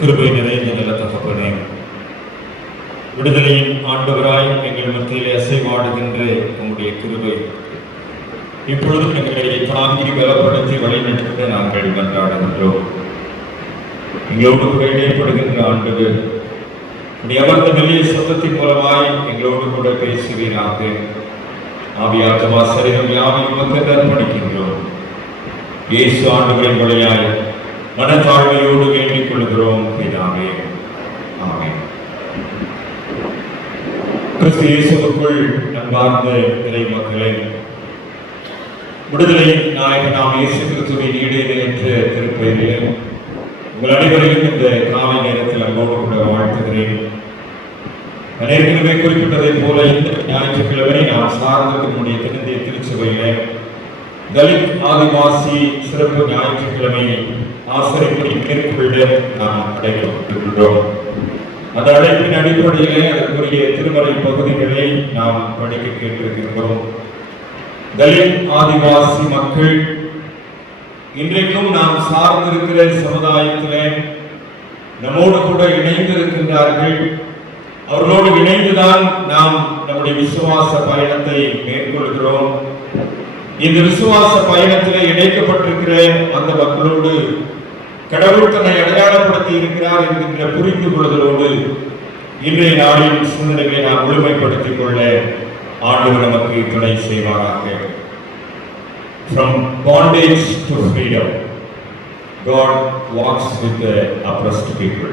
கிருபை நிறைந்த நல்ல தகப்பனே, விடுதலையின் ஆண்டவராய் எங்கள் மத்தியிலே அசைவாடுகின்ற உங்களுடைய கிருபை இப்பொழுதும் எங்களை தாங்கி பலப்படுத்தி வழிநடத்த நாங்கள் கொண்டாடுகின்றோம். எங்களோடு கூட இடைப்படுகின்ற ஆண்டவர் அமர்ந்த மெல்லிய சத்தத்தின் மூலமாய் எங்களோடு கூட பேசுவீராக. ஆவியாத்மா சரீரம் யாவையும் உமக்கு அர்ப்பணிக்கின்றோம். இயேசு ஆண்டவரின் வழியாய் மனத்தாழ்மையோடு வேண்டிக் கொள்கிறோம் பிதாவே. ஆமென். கிறிஸ்து இயேசுவுக்குள் அன்பார்ந்த இறை மக்களே, விடுதலையின் நாயகனாம் இயேசு கிறிஸ்துவின் ஈடேற்ற திருப்பெயரிலே உங்கள் அனைவரையும் இந்த காலை நேரத்தில் அன்போடு கூட வாழ்த்துகிறேன். ஏற்கனவே குறிப்பிட்டதைப் போல இந்த ஞாயிற்றுக்கிழமை நாம் சார்ந்திருக்கக்கூடிய தென்னிந்திய திருச்சபையிலே தலித் ஆதிவாசி சிறப்பு ஞாயிற்றுக்கிழமை ஆசிரியப்படி மேற்கொள்ள நாம் அடைக்கப்பட்டிருக்கின்றோம். அந்த அழைப்பின் அடிப்படையிலே அதற்குரிய திருமறை பகுதிகளை நாம் படிக்க கேட்டிருக்கின்றோம். தலித் ஆதிவாசி மக்கள் இன்றைக்கும் நாம் சார்ந்திருக்கிற சமுதாயத்திலே நம்மோடு கூட இணைந்திருக்கின்றார்கள். அவர்களோடு இணைந்துதான் நாம் நம்முடைய விசுவாச பயணத்தை மேற்கொள்கிறோம். இந்த விசுவாச பயணத்திலே இணைக்கப்பட்டிருக்கிற அந்த மக்களோடு கடவுள் தன்னை அடையாளப்படுத்தி இருக்கிறார் என்கின்ற புரிந்து கொள்வதோடு இன்றைய நாளின் சிந்தனைகளை நாம் முழுமைப்படுத்திக் கொள்ள ஆண்டவர் நமக்கு துணை செய்வாராக. From bondage to freedom, God walks with the oppressed people.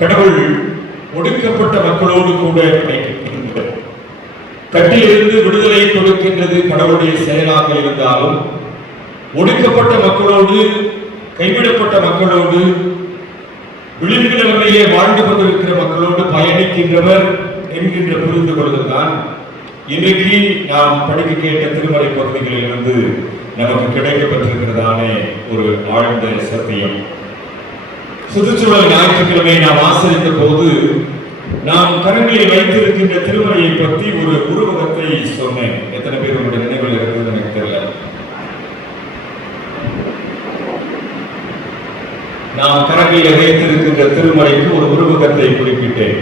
கடவுள் ஒடுக்கப்பட்ட மக்களோடு கூட இணைக்கின்றார். கட்டிலிருந்து விடுதலை கொடுக்கின்றது கடவுளுடைய செயலாக இருந்தாலும், ஒடுக்கப்பட்ட மக்களோடு, கைவிடப்பட்ட மக்களோடு, விளிம்பு நிலைமையிலே வாழ்ந்து கொண்டிருக்கிற மக்களோடு பயணிக்கின்றவர் என்கின்ற புரிந்து கொள்வதுதான் இன்றைக்கு நாம் படிக்க கேட்ட திருமறை பகுதிகளிலிருந்து நமக்கு கிடைக்கப்பட்டிருக்கிறதான ஒரு ஆழ்ந்த சத்தியம். சுற்றுச்சூழல் ஞாயிற்றுக்கிழமை நாம் ஆசிரித்த போது நாம் கரங்களில் வைத்திருக்கின்ற திருமறையை பற்றி ஒரு உருவகத்தை சொன்னேன். எத்தனை பேர் உங்களுடைய நினைவில் இருக்கிறது எனக்கு தெரியல. நாம் கரங்களில் வைத்திருக்கின்ற திருமறைக்கு ஒரு உருவகத்தை குறிப்பிட்டேன்.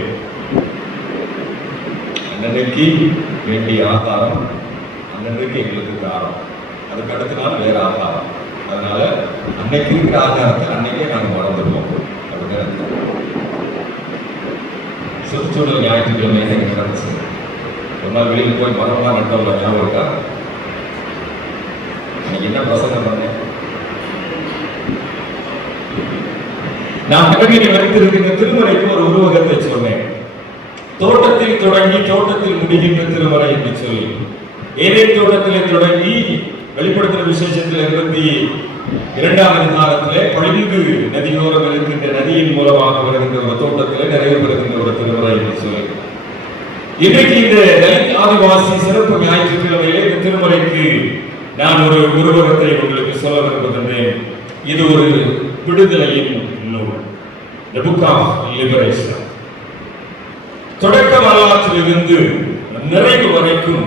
அன்றைக்கு வேண்டிய ஆகாரம் அன்றைக்கு எங்களுக்கு தாரம், அதுக்கு அடுத்த நாள் வேற ஆகாரம். அதனால அன்னைக்கு இருக்கிற ஆகாரத்தை அன்னைக்கே நாங்கள் மறந்துடுவோம். அப்படின்னு சுற்றுச்சூழல் ஞாயிற்றுக்கிழமை எங்க நடந்துச்சு. ஒரு நாள் வெளியில் போய் மரம்லாம் நட்டவங்க ஞாபகம் இருக்கா? இன்னைக்கு என்ன பிரசங்கம் பண்ணேன்? நாம் கடமையை வைத்திருக்கின்ற திருமறைக்கு ஒரு உருவகத்தை சொன்னேன். தோட்டத்தில் தொடங்கி தோட்டத்தில் முடிகின்ற திருமறை என்று சொல்லி, ஏதேன் தோட்டத்திலே தொடங்கி வெளிப்படுத்துகிற விசேஷத்தில் 22ஆம் அதிகாரத்திலே பழிந்து நதியோரம் இருக்கின்ற நதியின் மூலமாக வருகின்ற ஒரு தோட்டத்திலே நிறைவு பெறுகின்ற ஒரு திருமறை என்று சொல்லி, இன்றைக்கு இந்த தலித் ஆதிவாசி சிறப்பு ஞாயிற்றுக்கிழமையிலே இந்த திருமறைக்கு நான் ஒரு உருவகத்தை உங்களுக்கு சொல்ல விரும்புகின்றேன். இது ஒரு விடுதலையின் நூல், The Book of Liberation. தொடக்க வரலாற்றிலிருந்து நிறைவு வரைக்கும்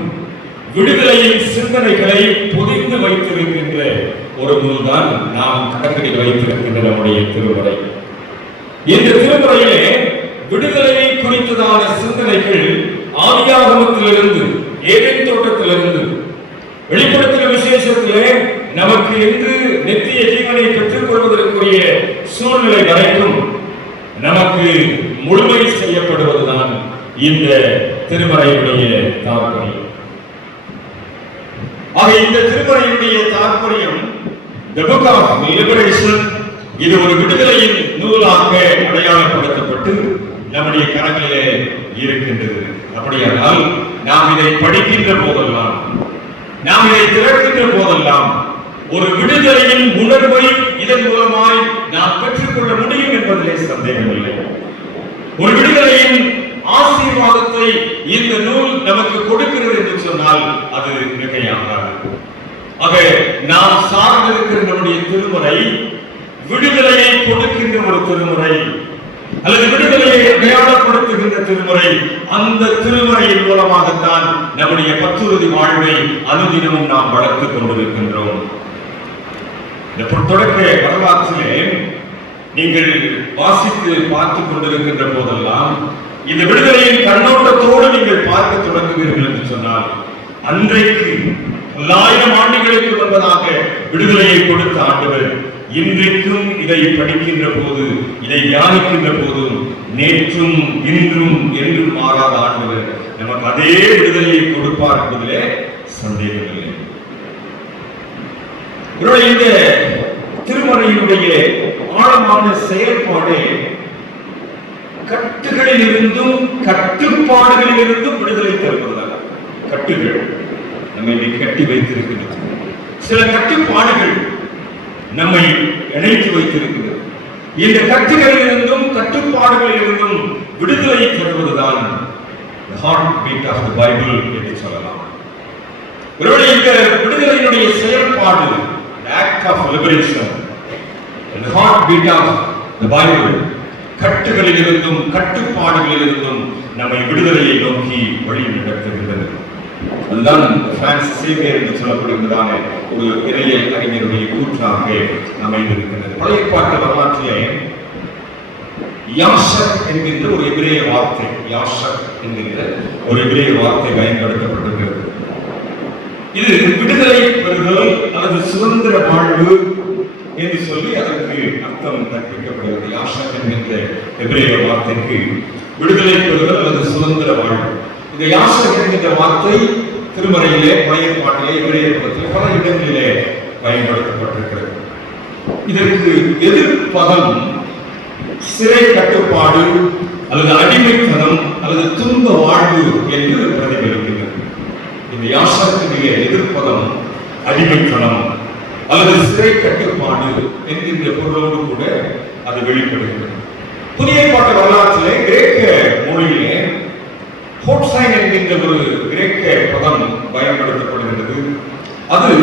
விடுதலையின் சிந்தனைகளை பொதிந்து வைத்திருக்கின்ற ஒரு நூல் தான் நாம் கடற்கரையில் வைத்திருக்கின்ற நம்முடைய திருமுறை. இந்த திருமுறையிலே விடுதலையை குறித்ததான சிந்தனைகள் ஆதியாகமத்திலிருந்து, ஏதேன் தோட்டத்திலிருந்து, வெளிப்படுத்துகிற விசேஷத்திலே நமக்கு என்று நித்திய ஜீவனை பெற்றுக் கொள்வதற்குரிய சூழ்நிலை வரைக்கும் நமக்கு முழுமை செய்யப்படுவதுதான் இந்த திருமறையுடைய தாற்பயம். ஆக இந்த திருமறையுடைய தாற்பயம் The Book of Liberation, இது ஒரு விடுதலையின் நூலாக அடையாளப்படுத்தப்பட்டு நம்முடைய கரங்களிலே இருக்கின்றது. அப்படியானால் நாம் இதை படிக்கின்ற போதெல்லாம், நாம் இதை திறக்கின்ற போதெல்லாம் ஒரு விடுதலையின் உணர்வை இதன் மூலமாய் நாம் பெற்றுக்கொள்ள முடியும் என்பதிலே சந்தேகமில்லை. ஒரு விடுதலையின் ஆசீர்வாதத்தை இந்த நூல் நமக்கு கொடுக்கிறது என்று சொன்னால் அது மிகையாகாது. ஆக நாம் சார்ந்திருக்கிற நம்முடைய திருமுறை விடுதலையை கொடுக்கின்ற ஒரு திருமுறை, அல்லது விடுதலையை அடையாளப்படுத்துகின்ற திருமுறை. அந்த திருமுறையின் மூலமாகத்தான் நம்முடைய பற்றுறுதி வாழ்வை அனுதினமும் நாம் வளர்த்துக் கொண்டிருக்கின்றோம். இந்த தொடக்க வரலாற்றிலே நீங்கள் வாசித்து பார்த்துக் கொண்டிருக்கின்ற போதெல்லாம் இந்த விடுதலையின் கண்ணோட்டத்தோடு நீங்கள் பார்க்க தொடங்குவீர்கள் என்று சொன்னால், அன்றைக்கு 1000 ஆண்டுகளுக்கு முன்பதாக விடுதலையை கொடுத்த ஆண்டவர் இன்றைக்கும் இதை படிக்கின்ற போது, இதை தியானிக்கின்ற போதும், நேற்றும் இன்றும் என்றும் மாறாத ஆண்டவர் நமக்கு அதே விடுதலையை கொடுப்பார் என்பதிலே சந்தேகமில்லை. இந்த திருமறையினுடைய ஆழமான செயல்பாடு கட்டுகளில் இருந்தும் கட்டுப்பாடுகளில் இருந்தும் விடுதலை தருவதாக. கட்டுகள் நம்மை கட்டி வைத்திருக்கிறது, சில கட்டுப்பாடுகள் நம்மை இணைத்து வைத்திருக்கிறது. இந்த கட்டுகளில் இருந்தும் கட்டுப்பாடுகளில் இருந்தும் விடுதலை தருவதுதான் heart beat of the Bible என்று சொல்லலாம். ஒருவேளை இந்த விடுதலையினுடைய செயல்பாடு, act of liberation, the heart beat of the Bible, கட்டுகளில் இருந்தும் கட்டுப்பாடுகளில் இருந்தும் நம்மை விடுதலையை நோக்கி வழி நடத்துகின்றது. அதுதான் பிரான்சிஸ் சேவியர் என்று சொல்லப்படுகிறதான ஒரு இறைய அறிஞருடைய கூற்றாக அமைந்திருக்கிறது. பழைய ஏற்பாட்டு வரலாற்றிலே யாஷர் என்கின்ற ஒரு எபிரேய வார்த்தை, யாஷர் என்கின்ற ஒரு எபிரேய வார்த்தை பயன்படுத்தப்பட்டிருக்கிறது. இது விடுதலை பெறுதல் அல்லது சுதந்திர வாழ்வு என்று சொல்லி அதற்கு அர்த்தம் கற்பிக்கப்படுகிறது. யாஷர் என்கின்ற எபிரேய வார்த்தைக்கு விடுதலை பெறுதல் அல்லது சுதந்திர வாழ்வு. இந்த யாஷர் என்கின்ற வார்த்தை திருமறையிலே, பழைய ஏற்பாட்டிலே, எபிரேய பதத்திலே பல இடங்களிலே பயன்படுத்தப்பட்டிருக்கிறது. இதற்கு எதிர்ப்பதம் சிறை கட்டுப்பாடு அல்லது அடிமைத்தனம் அல்லது துன்ப வாழ்வு என்று பிரதிபலிக்கின்றது. இந்த யாஷருக்கு எதிர்ப்பதம் அடிமைத்தனம் அல்லது சிறை கட்டுப்பாடு என்கின்ற பொருளோடு கூட அது வெளிப்படுகிறது. புதிய ஏற்பாட்டு வரலாற்றிலே கிரேக்க மொழியிலே ஹோட்சைன் என்கின்ற ஒரு கிரேக்க பதம் பயன்படுத்தப்படுகிறது. அது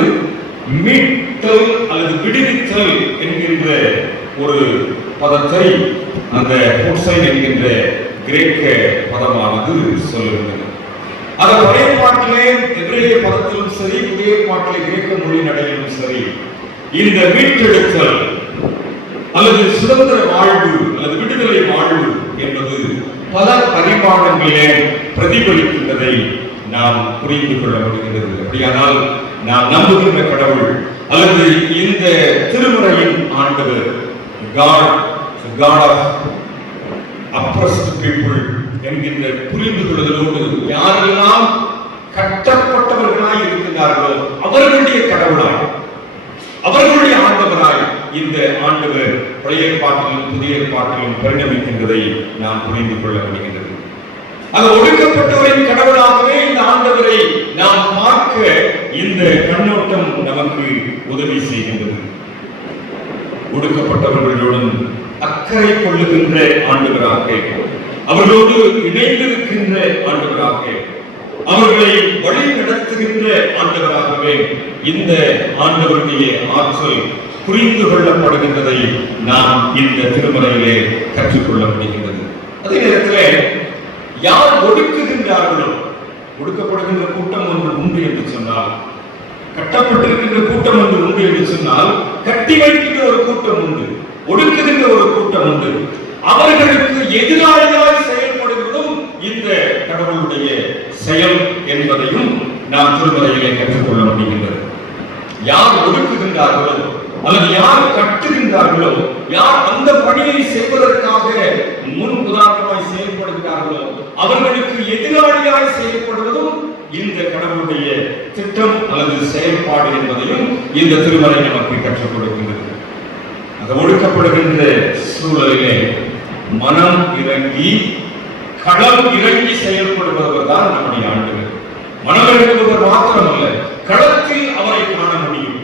மீட்டல் அல்லது விடுவித்தல் என்கின்ற ஒரு பதத்தை அந்த ஹோட்சைன் என்கின்ற கிரேக்க பதமானது சொல்லுகிறது. அது பழைய ஏற்பாட்டிலே எபிரேய பதத்திலும் சரி, புதிய ஏற்பாட்டிலே கிரேக்க மொழி நடையிலும் சரி, இந்த மீட்டெடுத்தல் அல்லது சுதந்திர வாழ்வு அல்லது விடுதலை வாழ்வு என்பது பல பரிமாணங்களிலே பிரதிபலிக்கின்றதை நாம் புரிந்து கொள்ள முடிகிறது. அப்படியானால் நாம் நம்புகின்ற கடவுள் அல்லது இந்த திருமுறையின் ஆண்டவர் God of oppressed people என்கின்ற புரிந்து கொள்ளுதலோடு யாரெல்லாம் கட்டப்பட்டவர்களாய் இருக்கிறார்களோ அவர்களுடைய கடவுளாய், அவர்களுடைய ஆண்டவராய் இந்த ஆண்டவர் பழைய ஏற்பாட்டிலும் புதிய ஏற்பாட்டிலும் பரிணமிக்கின்றதை நாம் புரிந்து கொள்ள முடிகின்றது. அது ஒடுக்கப்பட்டவரின் கடவுளாகவே இந்த ஆண்டவரை நாம் பார்க்க இந்த கண்ணோட்டம் நமக்கு உதவி செய்கின்றது. ஒடுக்கப்பட்டவர்களுடன் அக்கறை கொள்ளுகின்ற ஆண்டவராக, அவர்களோடு இணைந்திருக்கின்ற ஆண்டவராக, அவர்களை வழி நடத்துகின்ற ஆண்டவராகவே இந்த ஆண்டவருடைய ஆற்றல் புரிந்து கொள்ளப்படுகின்றதை நாம் இந்த திருமறையிலே கற்றுக்கொள்ள முடிகின்றது. அதே நேரத்தில் யார் ஒடுக்குகின்றார்களோ, ஒடுக்கப்படுகின்ற கூட்டம் ஒன்று உண்டு என்று சொன்னால், கட்டப்பட்டிருக்கின்ற கூட்டம் ஒன்று உண்டு என்று சொன்னால், கட்டி வைக்கின்ற ஒரு கூட்டம் உண்டு, ஒடுக்குகின்ற ஒரு கூட்டம் உண்டு. அவர்களுக்கு எதிராளியாய் செயல்படுவதும் இந்த கடவுளுடைய செயல் என்பதையும் நாம் திருமறையிலே கற்றுக்கொள்ள முடிகின்றது. யார் ஒடுக்குகின்றார்களோ அல்லது யார் கட்டுகின்றார்களோ, யார் அந்த பணியை செய்வதற்காக முன் உதாரணமாய் செயல்படுகிறார்களோ, அவர்களுக்கு எதிராளியாய் செயல்படுவதும் இந்த கடவுளுடைய திட்டம் அல்லது செயல்பாடு என்பதையும் இந்த திருமறை நமக்கு கற்றுக் கொடுக்கின்றது. அது ஒடுக்கப்படுகின்ற சூழலிலே மனம் இறங்கி, களம் இறங்கி செயல்படுபவர் தான் நம்முடைய ஆண்டவர். மனம் இறங்குபவர் மாத்திரமல்ல, களத்தில் அவரை காண முடியும்.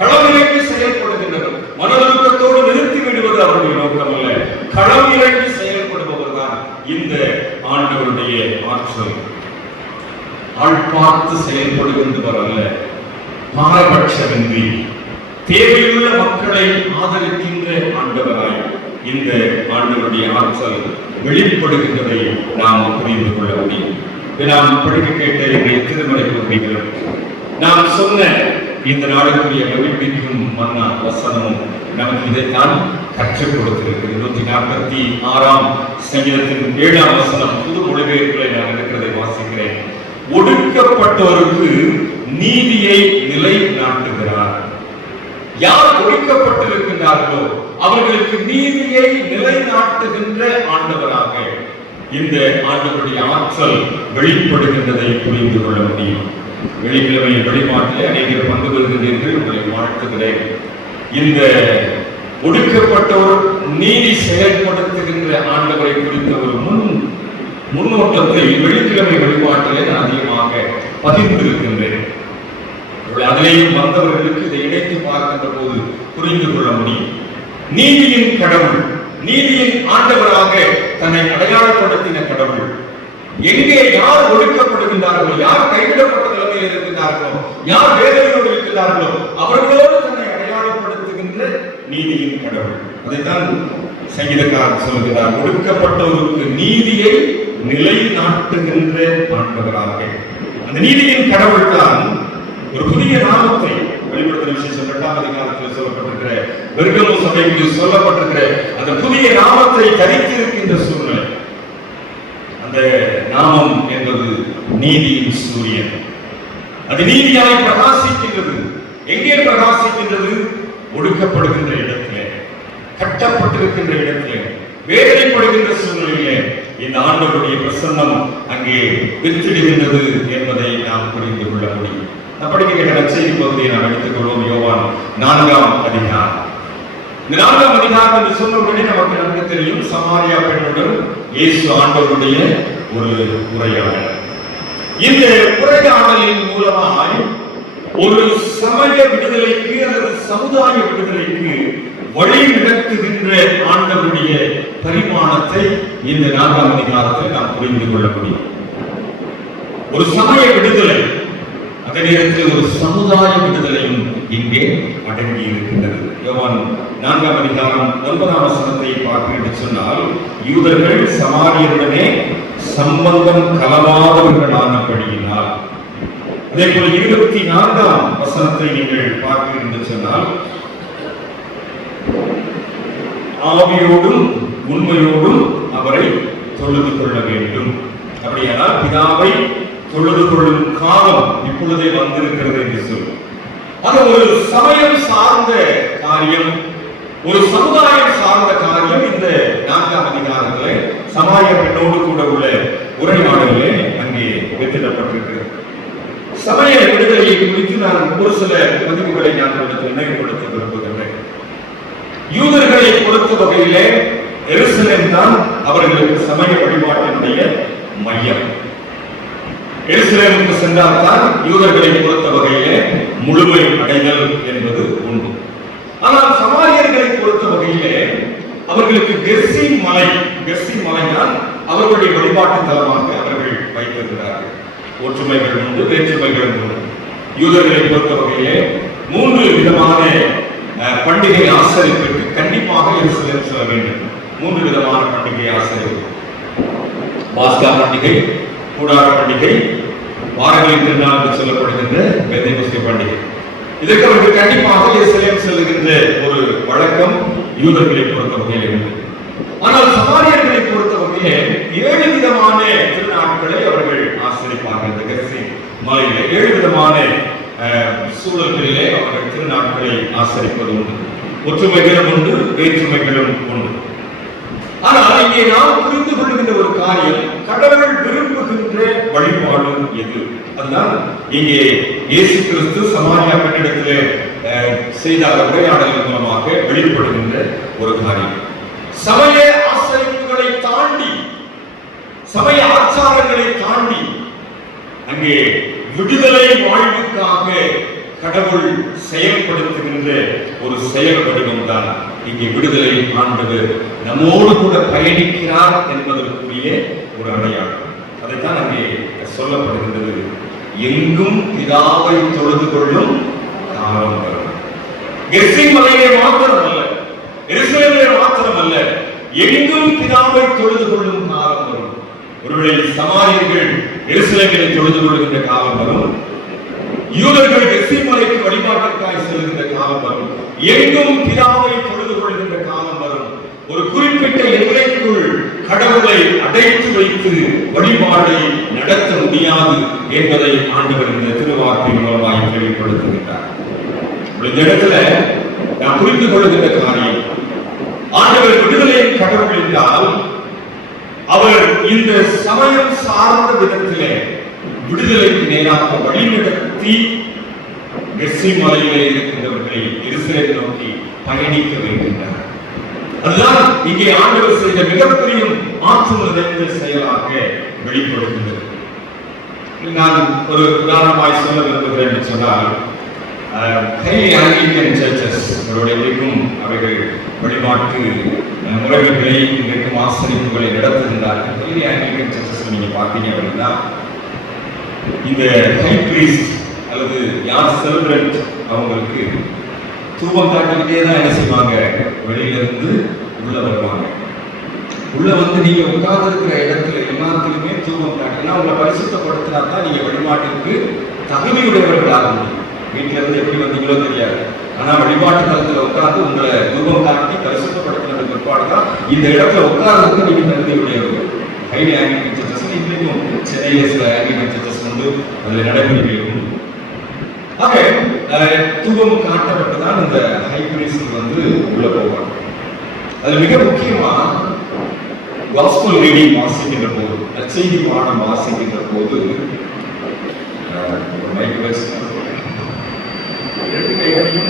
களம் இறங்கி செயல்படுகின்றவர், மனோருக்கத்தோடு நிறுத்தி விடுவது அவருடைய நோக்கம் அல்ல. களம் இறங்கி செயல்படுபவர் தான் இந்த ஆண்டவருடைய ஆற்றல். ஆள் பார்த்து செயல்படுகின்றவர் அல்ல, பாரபட்சமின்றி தேவையுள்ள மக்களை ஆதரிக்கின்ற ஆண்டவராய் இந்த ஆண்டவருடைய ஆற்றல் வெளிப்படுகின்றதை நாம் புரிந்து கொள்ள முடியும். நாம் படிக்க கேட்ட இன்றைய திருமறை பகுதிகள், நாம் சொன்ன இந்த நாடுகளுடைய மகிழ்விக்கும் மன்னா வசனமும் நமக்கு இதைத்தான் கற்றுக் கொடுத்திருக்கிறது. 146ஆம் சங்கீதத்தின் 7ஆம் வசனம் புது மொழிபெயர்ப்புகளை நான் இருக்கிறதை வாசிக்கிறேன். ஒடுக்கப்பட்டோருக்கு நீதியை நிலைநாட்டுகிறார். யார் ஒடுக்கப்பட்டிருக்கிறார்களோ அவர்களுக்கு நீதியை நிலைநாட்டுகின்ற ஆண்டவராக இந்த ஆண்டவருடைய ஆற்றல் வெளிப்படுகின்றதை புரிந்து கொள்ள முடியும். வெள்ளிக்கிழமை வழிபாட்டிலே அநேகர் பங்கு பெறுகின்றீர்கள், உங்களை வாழ்த்துகிறேன். இந்த ஒடுக்கப்பட்டோர் நீதி செயல்படுத்துகின்ற ஆண்டவரை குறித்த ஒரு முன்னோட்டத்தை வெள்ளிக்கிழமை வழிபாட்டிலே நான் அதிகமாக பகிர்ந்திருக்கின்றேன். அதிலேயும் வந்தவர்களுக்கு இதை இணைத்து பார்க்கின்ற போது புரிந்து கொள்ள முடியும். நீதியின் கடவுள், நீதியின் ஆண்டவராக தன்னை அடையாளப்படுத்தின கடவுள், எங்கே யார் ஒடுக்கப்படுகின்றார்களோ, யார் கைவிடப்பட்ட நிலைமையில் இருக்கின்றார்களோ, யார் வேதனையோடு இருக்கிறார்களோ அவர்களோடு தன்னை அடையாளப்படுத்துகின்ற நீதியின் கடவுள். அதைத்தான் சங்கீதக்காரர் சொல்கிறார், ஒடுக்கப்பட்டவருக்கு நீதியை நிலைநாட்டுகின்ற ஆண்டவராக. அந்த நீதியின் கடவுள் தான் ஒரு புதிய நாமத்தை வெளிப்படுத்தின விசேஷம் 2ஆம் அதிகாரத்தில் சொல்லப்பட்டிருக்கிற பெர்கமு சபைக்கு சொல்லப்பட்டிருக்கிற அந்த புதிய நாமத்தை தரித்திருக்கின்ற சூழ்நிலை. அந்த நாமம் என்பது நீதியின் சூரியன். அது நீதியாய் பிரகாசிக்கின்றது. எங்கே பிரகாசிக்கின்றது? ஒடுக்கப்படுகின்ற இடத்திலே, கட்டப்பட்டிருக்கின்ற இடத்திலே, வேதனைப்படுகின்ற சூழ்நிலையிலே இந்த ஆண்டவருடைய பிரசன்னம் அங்கே வெற்றிடுகின்றது என்பதை நாம் புரிந்து கொள்ள முடியும். படிக்க கேட்ட நற்செய்தி பகுதியை நாம் எடுத்துக்கொள்வோம். யோவான் 4ஆம் அதிகாரம். இந்த 4ஆம் அதிகாரம் என்று சொன்ன உடனே நமக்கு நன்கு தெரியும், சமாரியா பெண்ணுடன் இயேசு ஆண்டவருடைய ஒரு உரையாடல். இந்த உரையாடலின் மூலமாய் ஒரு சமய விடுதலைக்கு அல்லது சமுதாய விடுதலைக்கு வழி நடத்துகின்ற ஆண்டவருடைய பரிமாணத்தை இந்த 4ஆம் அதிகாரத்தில் நாம் புரிந்து கொள்ள முடியும். ஒரு சமய விடுதலை, அதே நேரத்தில் ஒரு சமுதாய விடுதலையும் இங்கே அடங்கி இருக்கின்றது. யோவான் 4ஆம் அதிகாரம் 9ஆம் வசனத்தை பார்க்க சொன்னால், யூதர்கள் சமாரியருடனே சம்பந்தம் கலவாதவர்களானபடியினால். அதே போல 24ஆம் வசனத்தை நீங்கள் பார்க்க சொன்னால், ஆவியோடும் உண்மையோடும் அவரை தொழுது கொள்ள வேண்டும். அப்படியானால் பிதாவை தொழுது கொள்ளும் காலம் இப்பொழுதே வந்திருக்கிறது என்று சொல்லும். அது ஒரு சமயம் சார்ந்த காரியம், ஒரு சமுதாயம் சார்ந்த காரியம். இந்த 4ஆம் அதிகாரத்தில் சமாரிய பெண்ணோடு கூட உள்ள உரையாடலே அங்கே வெற்றிடப்பட்டிருக்கிறது. சமய விடுதலையை குறித்து நான் ஒரு சில பதிவுகளை நான் நினைவுபடுத்த விரும்புகின்றேன். யூதர்களை பொறுத்த வகையிலே எருசலேம் தான் அவர்களுக்கு சமய வழிபாட்டினுடைய மையம். எருசலேமுக்கு சென்றால்தான் யூதர்களை பொறுத்த வகையிலே முழுமை அடைதல் என்பது உண்டு. ஆனால் சமாரியர்களை பொறுத்த வகையிலே அவர்களுக்கு கெர்சிம் மலை தான் அவர்களுடைய வழிபாட்டு தலமாக அவர்கள் வைத்திருக்கிறார்கள். ஒற்றுமைகள் உண்டு, வேற்றுமைகள் உண்டு. யூதர்களை பொறுத்த வகையிலே 3 விதமான பண்டிகை ஆசரிப்பிற்கு கண்டிப்பாக எருசலேம் செல்ல வேண்டும். 3 விதமான பண்டிகை ஆசரிப்பு: பாஸ்கா பண்டிகை, கூடார பண்டிகை, வாரங்களின் திருநாள் என்று சொல்லப்படுகின்ற பெந்தேகோஸ்தே பண்டிகை. இதற்கு அவர்கள் கண்டிப்பாக எருசலேம் செல்லுகின்ற ஒரு வழக்கம் யூதர்களை பொறுத்த வகையில் உண்டு. ஆனால் சமாரியர்களை பொறுத்த வகையிலே 7 விதமான திருநாட்களை அவர்கள் ஆசரிப்பார்கள். இந்த கெர்சிம் மலையிலே 7 விதமான சூழல்களிலே அவர்கள் திருநாட்களை ஆசரிப்பது உண்டு. ஒற்றுமைகளும் உண்டு, வேற்றுமைகளும் உண்டு. ஆனால் இங்கே நாம் புரிந்து கொள்கின்ற ஒரு காரியம், கடவுள் விரும்புகின்ற வழிபாடு எது? அதுதான் இங்கே இயேசு கிறிஸ்து சமாரியா பெண்ணிடத்திலே செய்த உரையாடலின் மூலமாக வெளிப்படுகின்ற ஒரு காரியம். சமய ஆசரிப்புகளை தாண்டி, சமய ஆச்சாரங்களை தாண்டி அங்கே விடுதலை வாழ்வுக்காக கடவுள் செயல்படுத்துகின்ற ஒரு செயல் வடிவம் தான் இங்கே விடுதலை ஆண்டவர் நம்மோடு கூட பயணிக்கிறார் என்பதற்குரிய ஒரு அடையாளம். அதைத்தான் அங்கே சொல்லப்படுகின்றது. எங்கும் பிதாவை தொழுது கொள்ளும் காலம் வரும். கெர்சிம் மலையிலே மாத்திரமல்ல, எருசலேமிலே மாத்திரமல்ல, எங்கும் பிதாவை தொழுது கொள்ளும் காலம் வரும். ஒருவேளை சமாரியர்கள் எருசலேமிலே தொழுது கொள்ளுகின்ற காலம் வரும், யூதர்கள் கெர்சிம் மலைக்கு வழிபாட்டிற்காக செல்கின்ற காலம் வரும். எங்கும் பிதாவை தொழுது கொள்கின்ற காலம் வரும். ஒரு குறிப்பிட்ட எல்லைக்குள் கடவுளை அடைத்து வைத்து வழிபாடை நடத்த முடியாது என்பதை ஆண்டவர் இந்த திருவார்த்தை மூலமாக தெளிவுபடுத்துகின்றார். இந்த இடத்துல நாம் புரிந்து கொள்ளுகின்ற காரியம், ஆண்டவர் விடுதலையின் கடவுள் என்றால் அவர் இந்த சமயம் சார்ந்த விதத்திலே விடுதலைக்கு நேராக வழிநடத்தி மலையிலே இருக்கின்றவர்களை எருசலேம் நோக்கி பயணிக்க வைக்கின்றார். அதுதான் இங்கே ஆண்டவர் செய்த மிகப்பெரிய மாற்றம் நிறைந்த செயலாக வெளிப்படுகின்றது. நான் ஒரு உதாரணமாய் சொல்ல விரும்புகிறேன் என்று சொன்னால், ஆங்கிலிக்கன் சர்ச்சஸ் இன்றைக்கும் அவைகள் வழிபாட்டு முறைகளை இன்றைக்கும் ஆசிரியர்களை நடத்துகின்றார்கள். ஆங்கிலிக்கன் சர்ச்சஸ் நீங்க பார்த்தீங்க அப்படின்னா, இந்த ஹை பிரீஸ்ட் அல்லது யார் செலிபிரண்ட் அவங்களுக்கு தூபம் காட்டிக்கிட்டே தான் என்ன செய்வாங்க, வெளியில இருந்து உள்ள வருவாங்க. உள்ள வந்து நீங்க உட்கார்ந்து இருக்கிற இடத்துல எல்லாத்துக்குமே தூபம் காட்டினா உங்களை பரிசுத்தப்படுத்தினா தான் நீங்க வழிபாட்டுக்கு தகுதியுடையவர்களாக முடியும். வீட்டுல இருந்து எப்படி வந்தீங்களோ தெரியாது, ஆனா வழிபாட்டு தளத்துல உட்கார்ந்து உங்களை தூபம் காட்டி பரிசுத்தப்படுத்தின பிற்பாடு தான் இந்த இடத்துல உட்கார்றதுக்கு நீங்க தகுதியுடையவர்கள். ஹைலி ஆங்கிலிக்கன் சர்ச்சஸ் இன்றைக்கும் சென்னையில சில ஆங்கிலிக்கன் சர்ச்சஸ் வந்து அதுல நடைமுறைகள். ஆக தூபம் காட்டப்பட்டுதான் இந்த ஹை பிரீஸ்ட் வந்து உள்ள போவாங்க. அது மிக முக்கியமா காஸ்பல் ரீடிங் வாசிக்கின்ற போது, நற்செய்தி பாடம் வாசிக்கின்ற போது இரண்டு கைகளையும்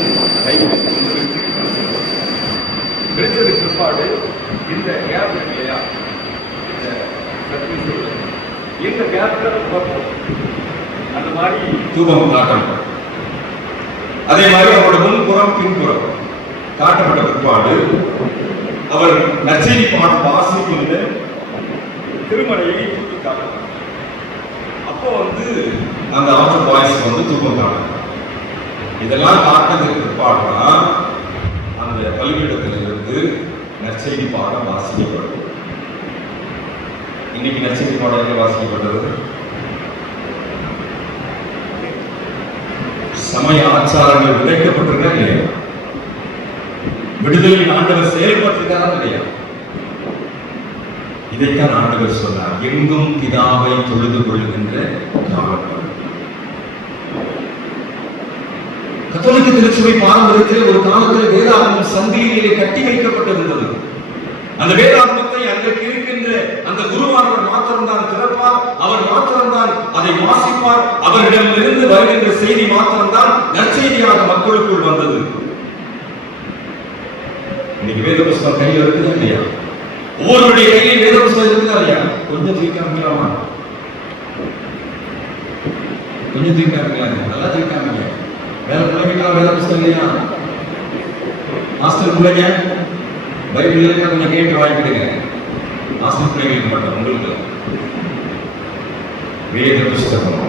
விரிச்சதுக்கு பிற்பாடு இந்த கேப் இல்லையா, இந்த கேப்ல அந்த மாதிரி தூபம் காட்டணும். அதே மாதிரி அவரோட முன்புறம் பின்புறம் காட்டப்பட்ட பிற்பாடு அவர் நற்செய்தி பாடம் வாசிக்கின்ற திருமலையை தூக்கி காட்டணும். அப்போ வந்து அந்த ஆஃப்டர் வாய்ஸ் வந்து தூக்கம் காட்டணும். இதெல்லாம் காட்டினதுக்கு பிற்பாடுதான் அந்த பலிபீடத்திலிருந்து நற்செய்தி பாடம் வாசிக்கப்படும். இன்னைக்கு நற்செய்தி பாடம் எங்க வாசிக்கப்படுறது? சமய ஆச்சாரங்கள் விதைக்கப்பட்டிருக்கா இல்லையா? விடுதலையின் ஆண்டவர் செயல்பட்டிருக்காரா இல்லையா? இதைத்தான் ஆண்டவர் சொன்னார், எங்கும் பிதாவை தொழுது கொள்கின்ற காலம். கத்தோலிக்க திருச்சபை பாரம்பரியத்தில் ஒரு காலத்தில் வேதாகமம் சங்கிலியிலே கட்டி வைக்கப்பட்டிருந்தது. அந்த வேதாகமத்தை அன்றைக்கு இருக்கின்ற அந்த குருவானவர் மாத்திரம்தான் திறப்பார், அவர் மாத்திரம்தான் அதை வாசிப்பார், அவரிடமிருந்து வருகின்ற செய்தி மாத்திரம்தான் நற்செய்தியாக மக்களுக்குள் வந்தது. இன்னைக்கு வேத புஸ்தகம் கையில் இருக்குதா இல்லையா? ஒவ்வொருடைய கையில் வேத புஸ்தகம் இருக்குதா இல்லையா? கொஞ்சம் தூக்காமீங்களாமா, கொஞ்சம் தூக்காமீங்களா? நல்லா தூக்காமீங்க. வேற பிள்ளைங்களா வேத புஸ்தகம் இல்லையா? மாஸ்டர் பிள்ளைங்க பைபிள் இருக்க கொஞ்சம் கேட்டு வாங்கிக்கிடுங்க. மாஸ்டர் பிள்ளைங்களுக்கு மட்டும், உங்களுக்கு வேத புஸ்தகம்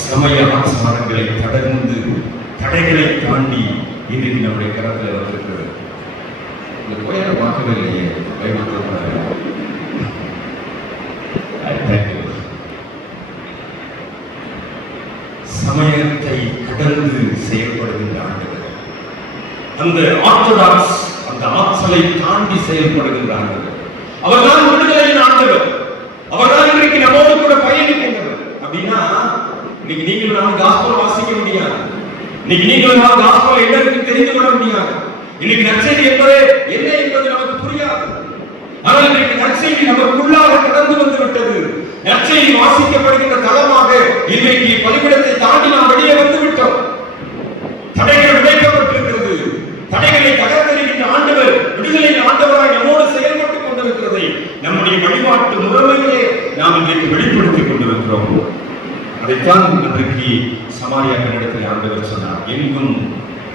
சமய ஆச்சாரங்களை கடந்து தடைகளை தாண்டி இன்றைக்கு நம்முடைய கரத்தில் வந்திருக்கிறது. இந்த கோயிலை பார்க்கவே இல்லையே பைபிள். சமயத்தை கடந்து செயல்படுகின்ற ஆண்டவர், அந்த ஆர்த்தடாக்ஸ் அந்த ஆற்றலை தாண்டி செயல்படுகின்ற ஆண்டவர், அவர்தான் விடுதலையின் ஆண்டவர், அவர்தான் இன்றைக்கு நம்மோடு கூட பயணிக்கின்றவர். அப்படின்னா இன்னைக்கு நீங்கள் நாம் காஸ்பல் வாசிக்க முடியாது, இன்னைக்கு நீங்கள் நாம் காஸ்பல் எல்லாருக்கும் தெரிந்து கொள்ள முடியாது, இன்னைக்கு நற்செய்தி என்பது என்ன என்பது நமக்கு புரியாது. ஆனால் இன்றைக்கு நற்செய்தி நமக்குள்ளாக கடந்து வந்து விட்டது. நற்செய்தி வாசிக்கப்படுகின்ற தளமாக இன்றைக்கு பலிபீடத்தை தாண்டி நாம் வெளியே வந்து விட்டோம். தடைகள் விளைக்கப்பட்டிருக்கிறது. தடைகளை தகர்த்தெறிகின்ற ஆண்டவர் விடுதலையின் ஆண்டவராய் நம்மோடு செயல்பட்டுக் கொண்டிருக்கிறதை நம்முடைய வழிபாட்டு முறைமையிலே நாம் இன்றைக்கு வெளிப்படுத்திக் கொண்டிருக்கிறோம். அதைத்தான் இன்றைக்கு சமாரியா பெண்ணிடத்தில் ஆண்டவர் சொன்னார், எங்கும்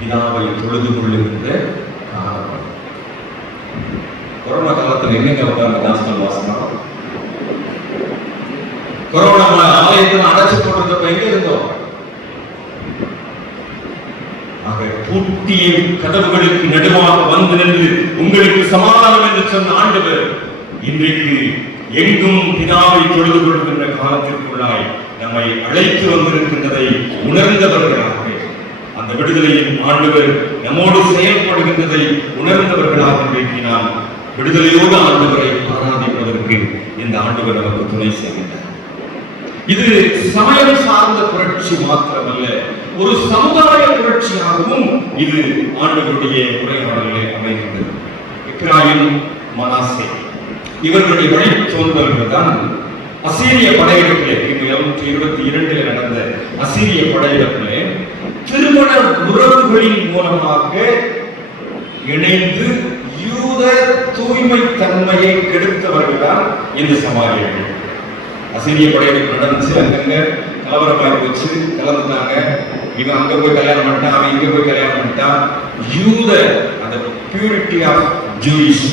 பிதாவை தொழுது கொள்ளுகின்ற காலம். கொரோனா காலத்தில் எங்க உட்கார்ந்து காஸ்பல் வாசனம்? கொரோனா ஆலயத்தில் அடைச்சு போட்டிருந்தப்ப எங்க இருந்தோம்? ஆக பூட்டிய கதவுகளுக்கு நடுவாக வந்து நின்று உங்களுக்கு சமாதானம் என்று சொன்ன ஆண்டவர் இன்றைக்கு எங்கும் பிதாவை தொழுது கொள்கின்ற காலத்திற்குள்ளாய் நம்மை அழைத்து வந்திருக்கின்றதை உணர்ந்தவர்களாக அந்த அந்த விடுதலையின் ஆண்டவர் நம்மோடு செயல்படுகின்றதை உணர்ந்தவர்களாக இன்றைக்கு நாம் விடுதலையோடு ஆண்டவரை ஆராதிப்பதற்கு இந்த ஆண்டவர் நமக்கு துணை செய்கின்றார். இது சமயம் சார்ந்த புரட்சி மாத்திரமல்ல, ஒரு சமுதாய புரட்சியாகவும் இது ஆண்டவருடைய உரையாடலே அமைகின்றது. எப்பிராயிம், மனாசே இவர்களுடைய வழித்தோன்றல்கள் தான் அசீரிய படையெடுப்பிலே கிமு 722 நடந்த அசீரிய படையெடுப்பிலே திருமண உறவுகளின் மூலமாக இணைந்து யூத தூய்மை தன்மையை கெடுத்தவர்கள் தான் இந்த சமாரியர்கள். அசீரிய படையெடுப்பு நடந்துச்சு, அங்கங்க கலவரமாய் போச்சு, கலந்துட்டாங்க. இவன் அங்க போய் கல்யாணம் பண்ணிட்டான், அவன் இங்க போய் கல்யாணம் பண்ணிட்டான். யூத அந்த பியூரிட்டி ஆஃப் ஜூயிஷ்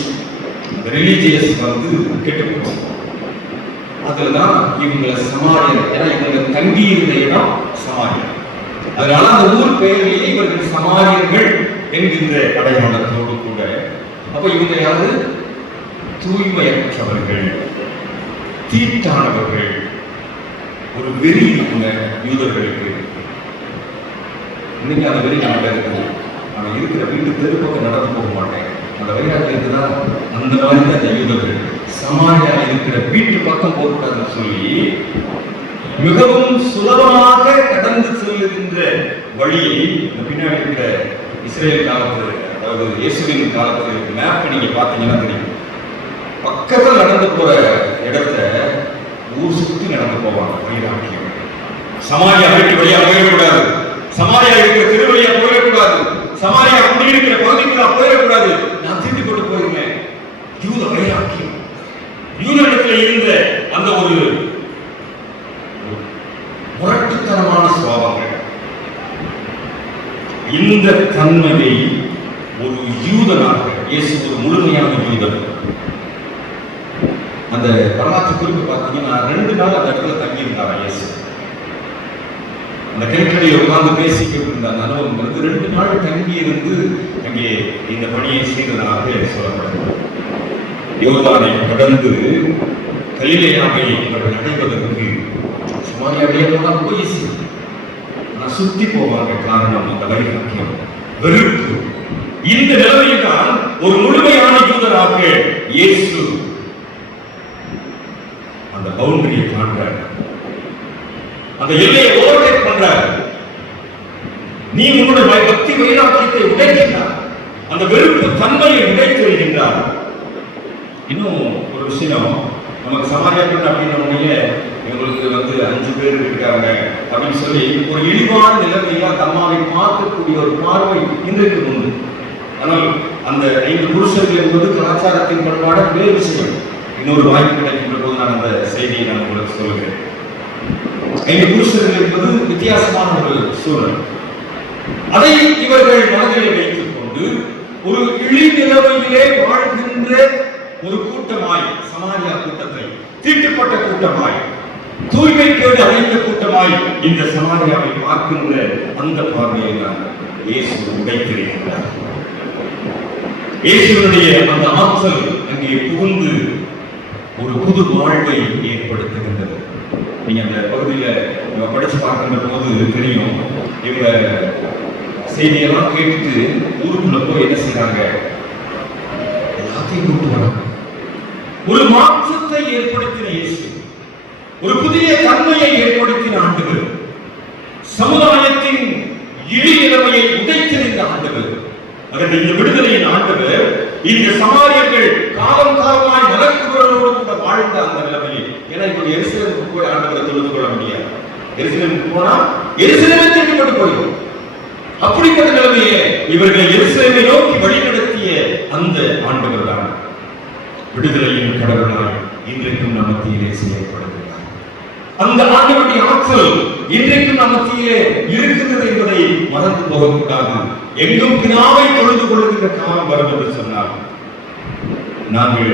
ரிலீஜியஸ் கெட்டு போச்சு. அதுலதான் இவங்களை சமாரியர், ஏன்னா இவங்க தங்கி இருந்த இடம் சமாரியர். அதனால அந்த ஊர் பெயரிலேயே இவர்கள் சமாரியர்கள் என்கின்ற அடையாளத்தோடு கூட. அப்ப இவங்க யாரு? தூய்மையற்றவர்கள், தீட்டானவர்கள். ஒரு வெறி இருக்குங்க யூதர்களுக்கு. இன்னைக்கு அந்த வெறி நம்மகிட்ட இருக்குது. அவன் இருக்கிற வீட்டு தெருப்பக்கம் நடந்து போக மாட்டேன், அந்த வழியாக இருக்குதான். அந்த மாதிரி தான் இந்த யூதர்கள் சமாரியா இருக்கிற வீட்டு பக்கம் போகக்கூடாதுன்னு சொல்லி மிகவும் சுலபமாக கடந்து செல்லுகின்ற வழியை பின்னாடி இருக்கிற இஸ்ரேல் காலத்தில், அதாவது இயேசுவின் காலத்தில் மேப் நீங்க பார்த்தீங்கன்னா தெரியும். பக்கத்தில் நடந்து போற இடத்த ஊர் சுற்றி நடந்து போவாங்க. வைராக்கியம். சமாரியா வீட்டு வழியா போயிடக்கூடாது, சமாரியா இருக்கிற திருவழியா போயிடக்கூடாது, சமாரியா குடியிருக்கிற பகுதிக்குள்ள போயிடக்கூடாது, நான் தீட்டு கொண்டு போயிருந்தேன். யூத வைராக்கியம், யூதனிடத்தில் இருந்த அந்த ஒரு முரட்டுத்தனமான சுபாவங்கள். இந்த தன்மையை ஒரு யூதனாக இயேசு, ஒரு முழுமையான யூதன். அந்த வரலாற்று குறிப்பு பார்த்தீங்கன்னா 2 நாள் அந்த இடத்துல தங்கி இருந்தாரா இயேசு. அந்த கிணற்றடியில் உட்கார்ந்து பேசிக்கிட்டு இருந்தார். அனுபவம் 2 நாள் தங்கி இருந்து அங்கே இந்த பணியை செய்ததாக சொல்லப்படுகிறது. யோர்தானை கடந்து கலிலேயாவை அவர்கள் அடைவதற்கு சமாரியாவிலே போனா ரொம்ப ஈஸி, ஆனால் சுத்தி போவாங்க. காரணம் அந்த வைராக்கியம், வெறுப்பு. இந்த நிலைமையில் தான் ஒரு முழுமையான யூதராக இயேசு அந்த பவுண்டரியை தாண்டார், அந்த எல்லையை ஓவர்டேக் பண்றார். நீ உன்னுடைய பக்தி வைராக்கியத்தை உடைக்கின்றார், அந்த வெறுப்பு தன்மையை உடைத்து வருகின்றார். இன்னும் ஒரு விஷயம், நமக்கு சமாரியாக்கள் அப்படின்னே எங்களுக்கு 5 பேர் இருக்காங்க அப்படின்னு சொல்லி ஒரு இழிவான நிலைமையில அம்மாவை பார்க்கக்கூடிய ஒரு பார்வை இன்றைக்கு உண்டு. ஆனால் அந்த 5 புருஷர்கள் என்பது கலாச்சாரத்தின் பண்பாடு வேறு விஷயம். இன்னொரு வாய்ப்பு கிடைக்கின்ற போது நான் அந்த செய்தியை நான் உங்களுக்கு சொல்கிறேன். 5 புருஷர்கள் என்பது வித்தியாசமான ஒரு சூழல். அதை இவர்கள் மனதிலே வைத்துக் கொண்டு ஒரு இழிநிலைமையிலே வாழ்கின்ற ஒரு கூட்டமாய், சமாரியா கூட்டத்தை தீட்டுப்பட்ட கூட்டமாய், தூய்மைக்கேடு அடைந்த கூட்டமாய் இந்த சமாரியாவை பார்க்கின்ற அந்த பார்வையை தான் இயேசு உடைத்திருக்கிறார். இயேசுவினுடைய அந்த ஆற்றல் அங்கே புகுந்து ஒரு புது வாழ்வை ஏற்படுத்துகின்றது. நீங்க அந்த பகுதியில் படிச்சு பார்க்கின்ற போது தெரியும். இவங்க செய்தியெல்லாம் கேட்டுட்டு ஊருக்குள்ள போய் என்ன செய்யறாங்க, எல்லாத்தையும் கூட்டு வராங்க. ஒரு மாற்றத்தை ஏற்படுத்தின இயேசு, ஒரு புதிய தன்மையை ஏற்படுத்தின ஆண்டவர், சமுதாயத்தின் இழிநிலைமையை உடைத்திருந்த ஆண்டவர், அதற்கு இந்த விடுதலையின் ஆண்டவர். இந்த சமாரியர்கள் காலம் காலமாய் மலக்குகளோடு கூட வாழ்ந்த அந்த நிலைமையில், ஏன்னா இப்ப எருசலேமுக்கு போய் ஆண்டவரை தொழுது கொள்ள முடியாது. எருசலேமுக்கு போனா எருசலேமே திருப்பி போயிடும். அப்படிப்பட்ட நிலைமையே இவர்களை எருசலேமை நோக்கி வழிநடத்திய அந்த ஆண்டவர் தான் விடுதலையின் கடவுளாய் இன்றைக்கும் நம் மத்தியிலே செயல்படுகிறார். அந்த ஆண்டவருடைய ஆற்றல் இன்றைக்கும் நம் மத்தியிலே இருக்கிறது என்பதை மறந்து போகக்கூடாது. எங்கும் பிதாவை தொழுது கொள்ளுகின்ற காலம் வரும் என்று சொன்னார். நாங்கள்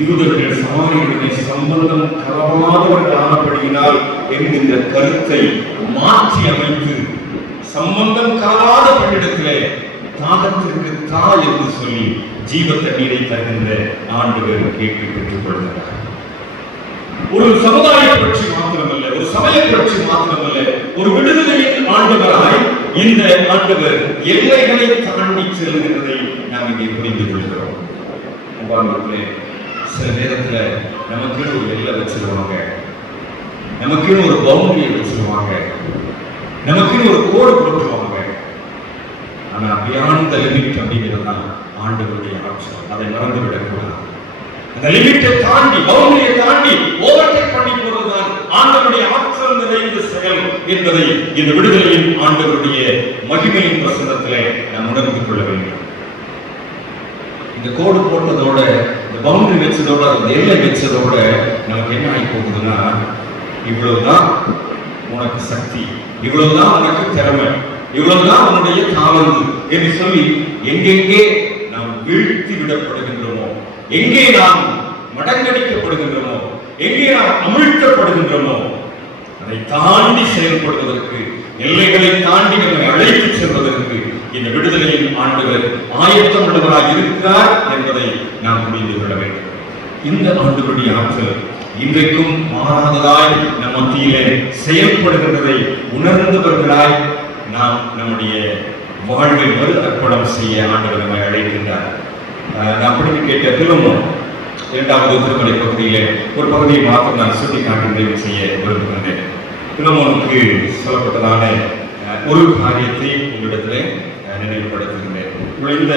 யூதர்கள் சமாரியர்களுடைய சம்பந்தம் கலவாதவர்கள் ஆனப்படுகிறார் என்கின்ற கருத்தை மாற்றி அமைத்து சம்பந்தம் கலவாத பெண்ணிடத்திலே தாகத்திற்கு தா என்று சொல்லி ஜீவ தண்ணீரை தருகின்ற ஆண்டவர் கேட்டு பெற்றுக் கொள்கிறார். ஒரு சமுதாய புரட்சி மாத்திரமல்ல, ஒரு சமய புரட்சி மாத்திரமல்ல, ஒரு விடுதலையின் ஆண்டவராய் இந்த ஆண்டவர் எல்லைகளை தாண்டி செல்கிறதை நாம் இங்கே புரிந்து கொள்கிறோம். சில நேரத்துல நமக்கு ஒரு எல்லை வச்சிருவாங்க, நமக்கு ஒரு பவுண்டரியை வச்சிருவாங்க, நமக்கு ஒரு கோடு போட்டுருவாங்க. ஆனா பியாண்ட் தி லிமிட் அப்படிங்கிறது தான் ஆண்டவருடைய ஆற்றல். அதை மறந்து விடக்கூடாது. அந்த லிமிட்டை தாண்டி, பவுண்டரியை தாண்டி ஓவர்டேக் பண்ணி போவதுதான் ஆண்டவருடைய ஆற்றல் நிறைந்த செயல் என்பதை இந்த விடுதலையின் ஆண்டவருடைய மகிமையின் பிரசன்னத்திலே நாம் உணர்ந்து கொள்ள வேண்டும். இந்த கோடு போட்டதோட, இந்த பவுண்டரி வச்சதோட, அந்த எல்லை வச்சதோட நமக்கு என்ன ஆகி போகுதுன்னா, இவ்வளவுதான் உனக்கு சக்தி, இவ்வளவுதான் உனக்கு திறமை, இவ்வளவுதான் உன்னுடைய தாளந்து என்று சொல்லி எங்கெங்கே நாம் வீழ்த்தி விடப்படுகின்றோமோ, எங்கே நாம் மடங்கடிக்கப்படுகின்றோமோ, எங்கே நாம் அமிழ்த்தப்படுகின்றோமோ, அதை தாண்டி செயல்படுவதற்கு, எல்லைகளை தாண்டி நம்மை அழைத்து செல்வதற்கு இந்த விடுதலையின் ஆண்டவர் ஆயத்தம் உள்ளவராக இருக்கிறார் என்பதை நாம் புரிந்து கொள்ள வேண்டும். இந்த ஆண்டவருடைய ஆற்றல் இன்றைக்கும் மாறாததாய் நம் மத்தியிலே செயல்படுகின்றதை உணர்ந்தவர்களாய் நாம் நம்முடைய வாழ்வை மறு அர்ப்பணம் செய்ய ஆண்டவர் நம்மை அழைக்கின்றார். அப்படி கேட்ட பிலோமோன் 2வது திருமலை பகுதியிலே ஒரு பகுதியை மாத்திரம் நான் சுட்டி காட்டுகிறேன் செய்ய விரும்புகின்றேன். பிலோமோனுக்கு சொல்லப்பட்டதான ஒரு காரியத்தை உங்களிடத்திலே நினைவுபடுத்துகின்றேன். இந்த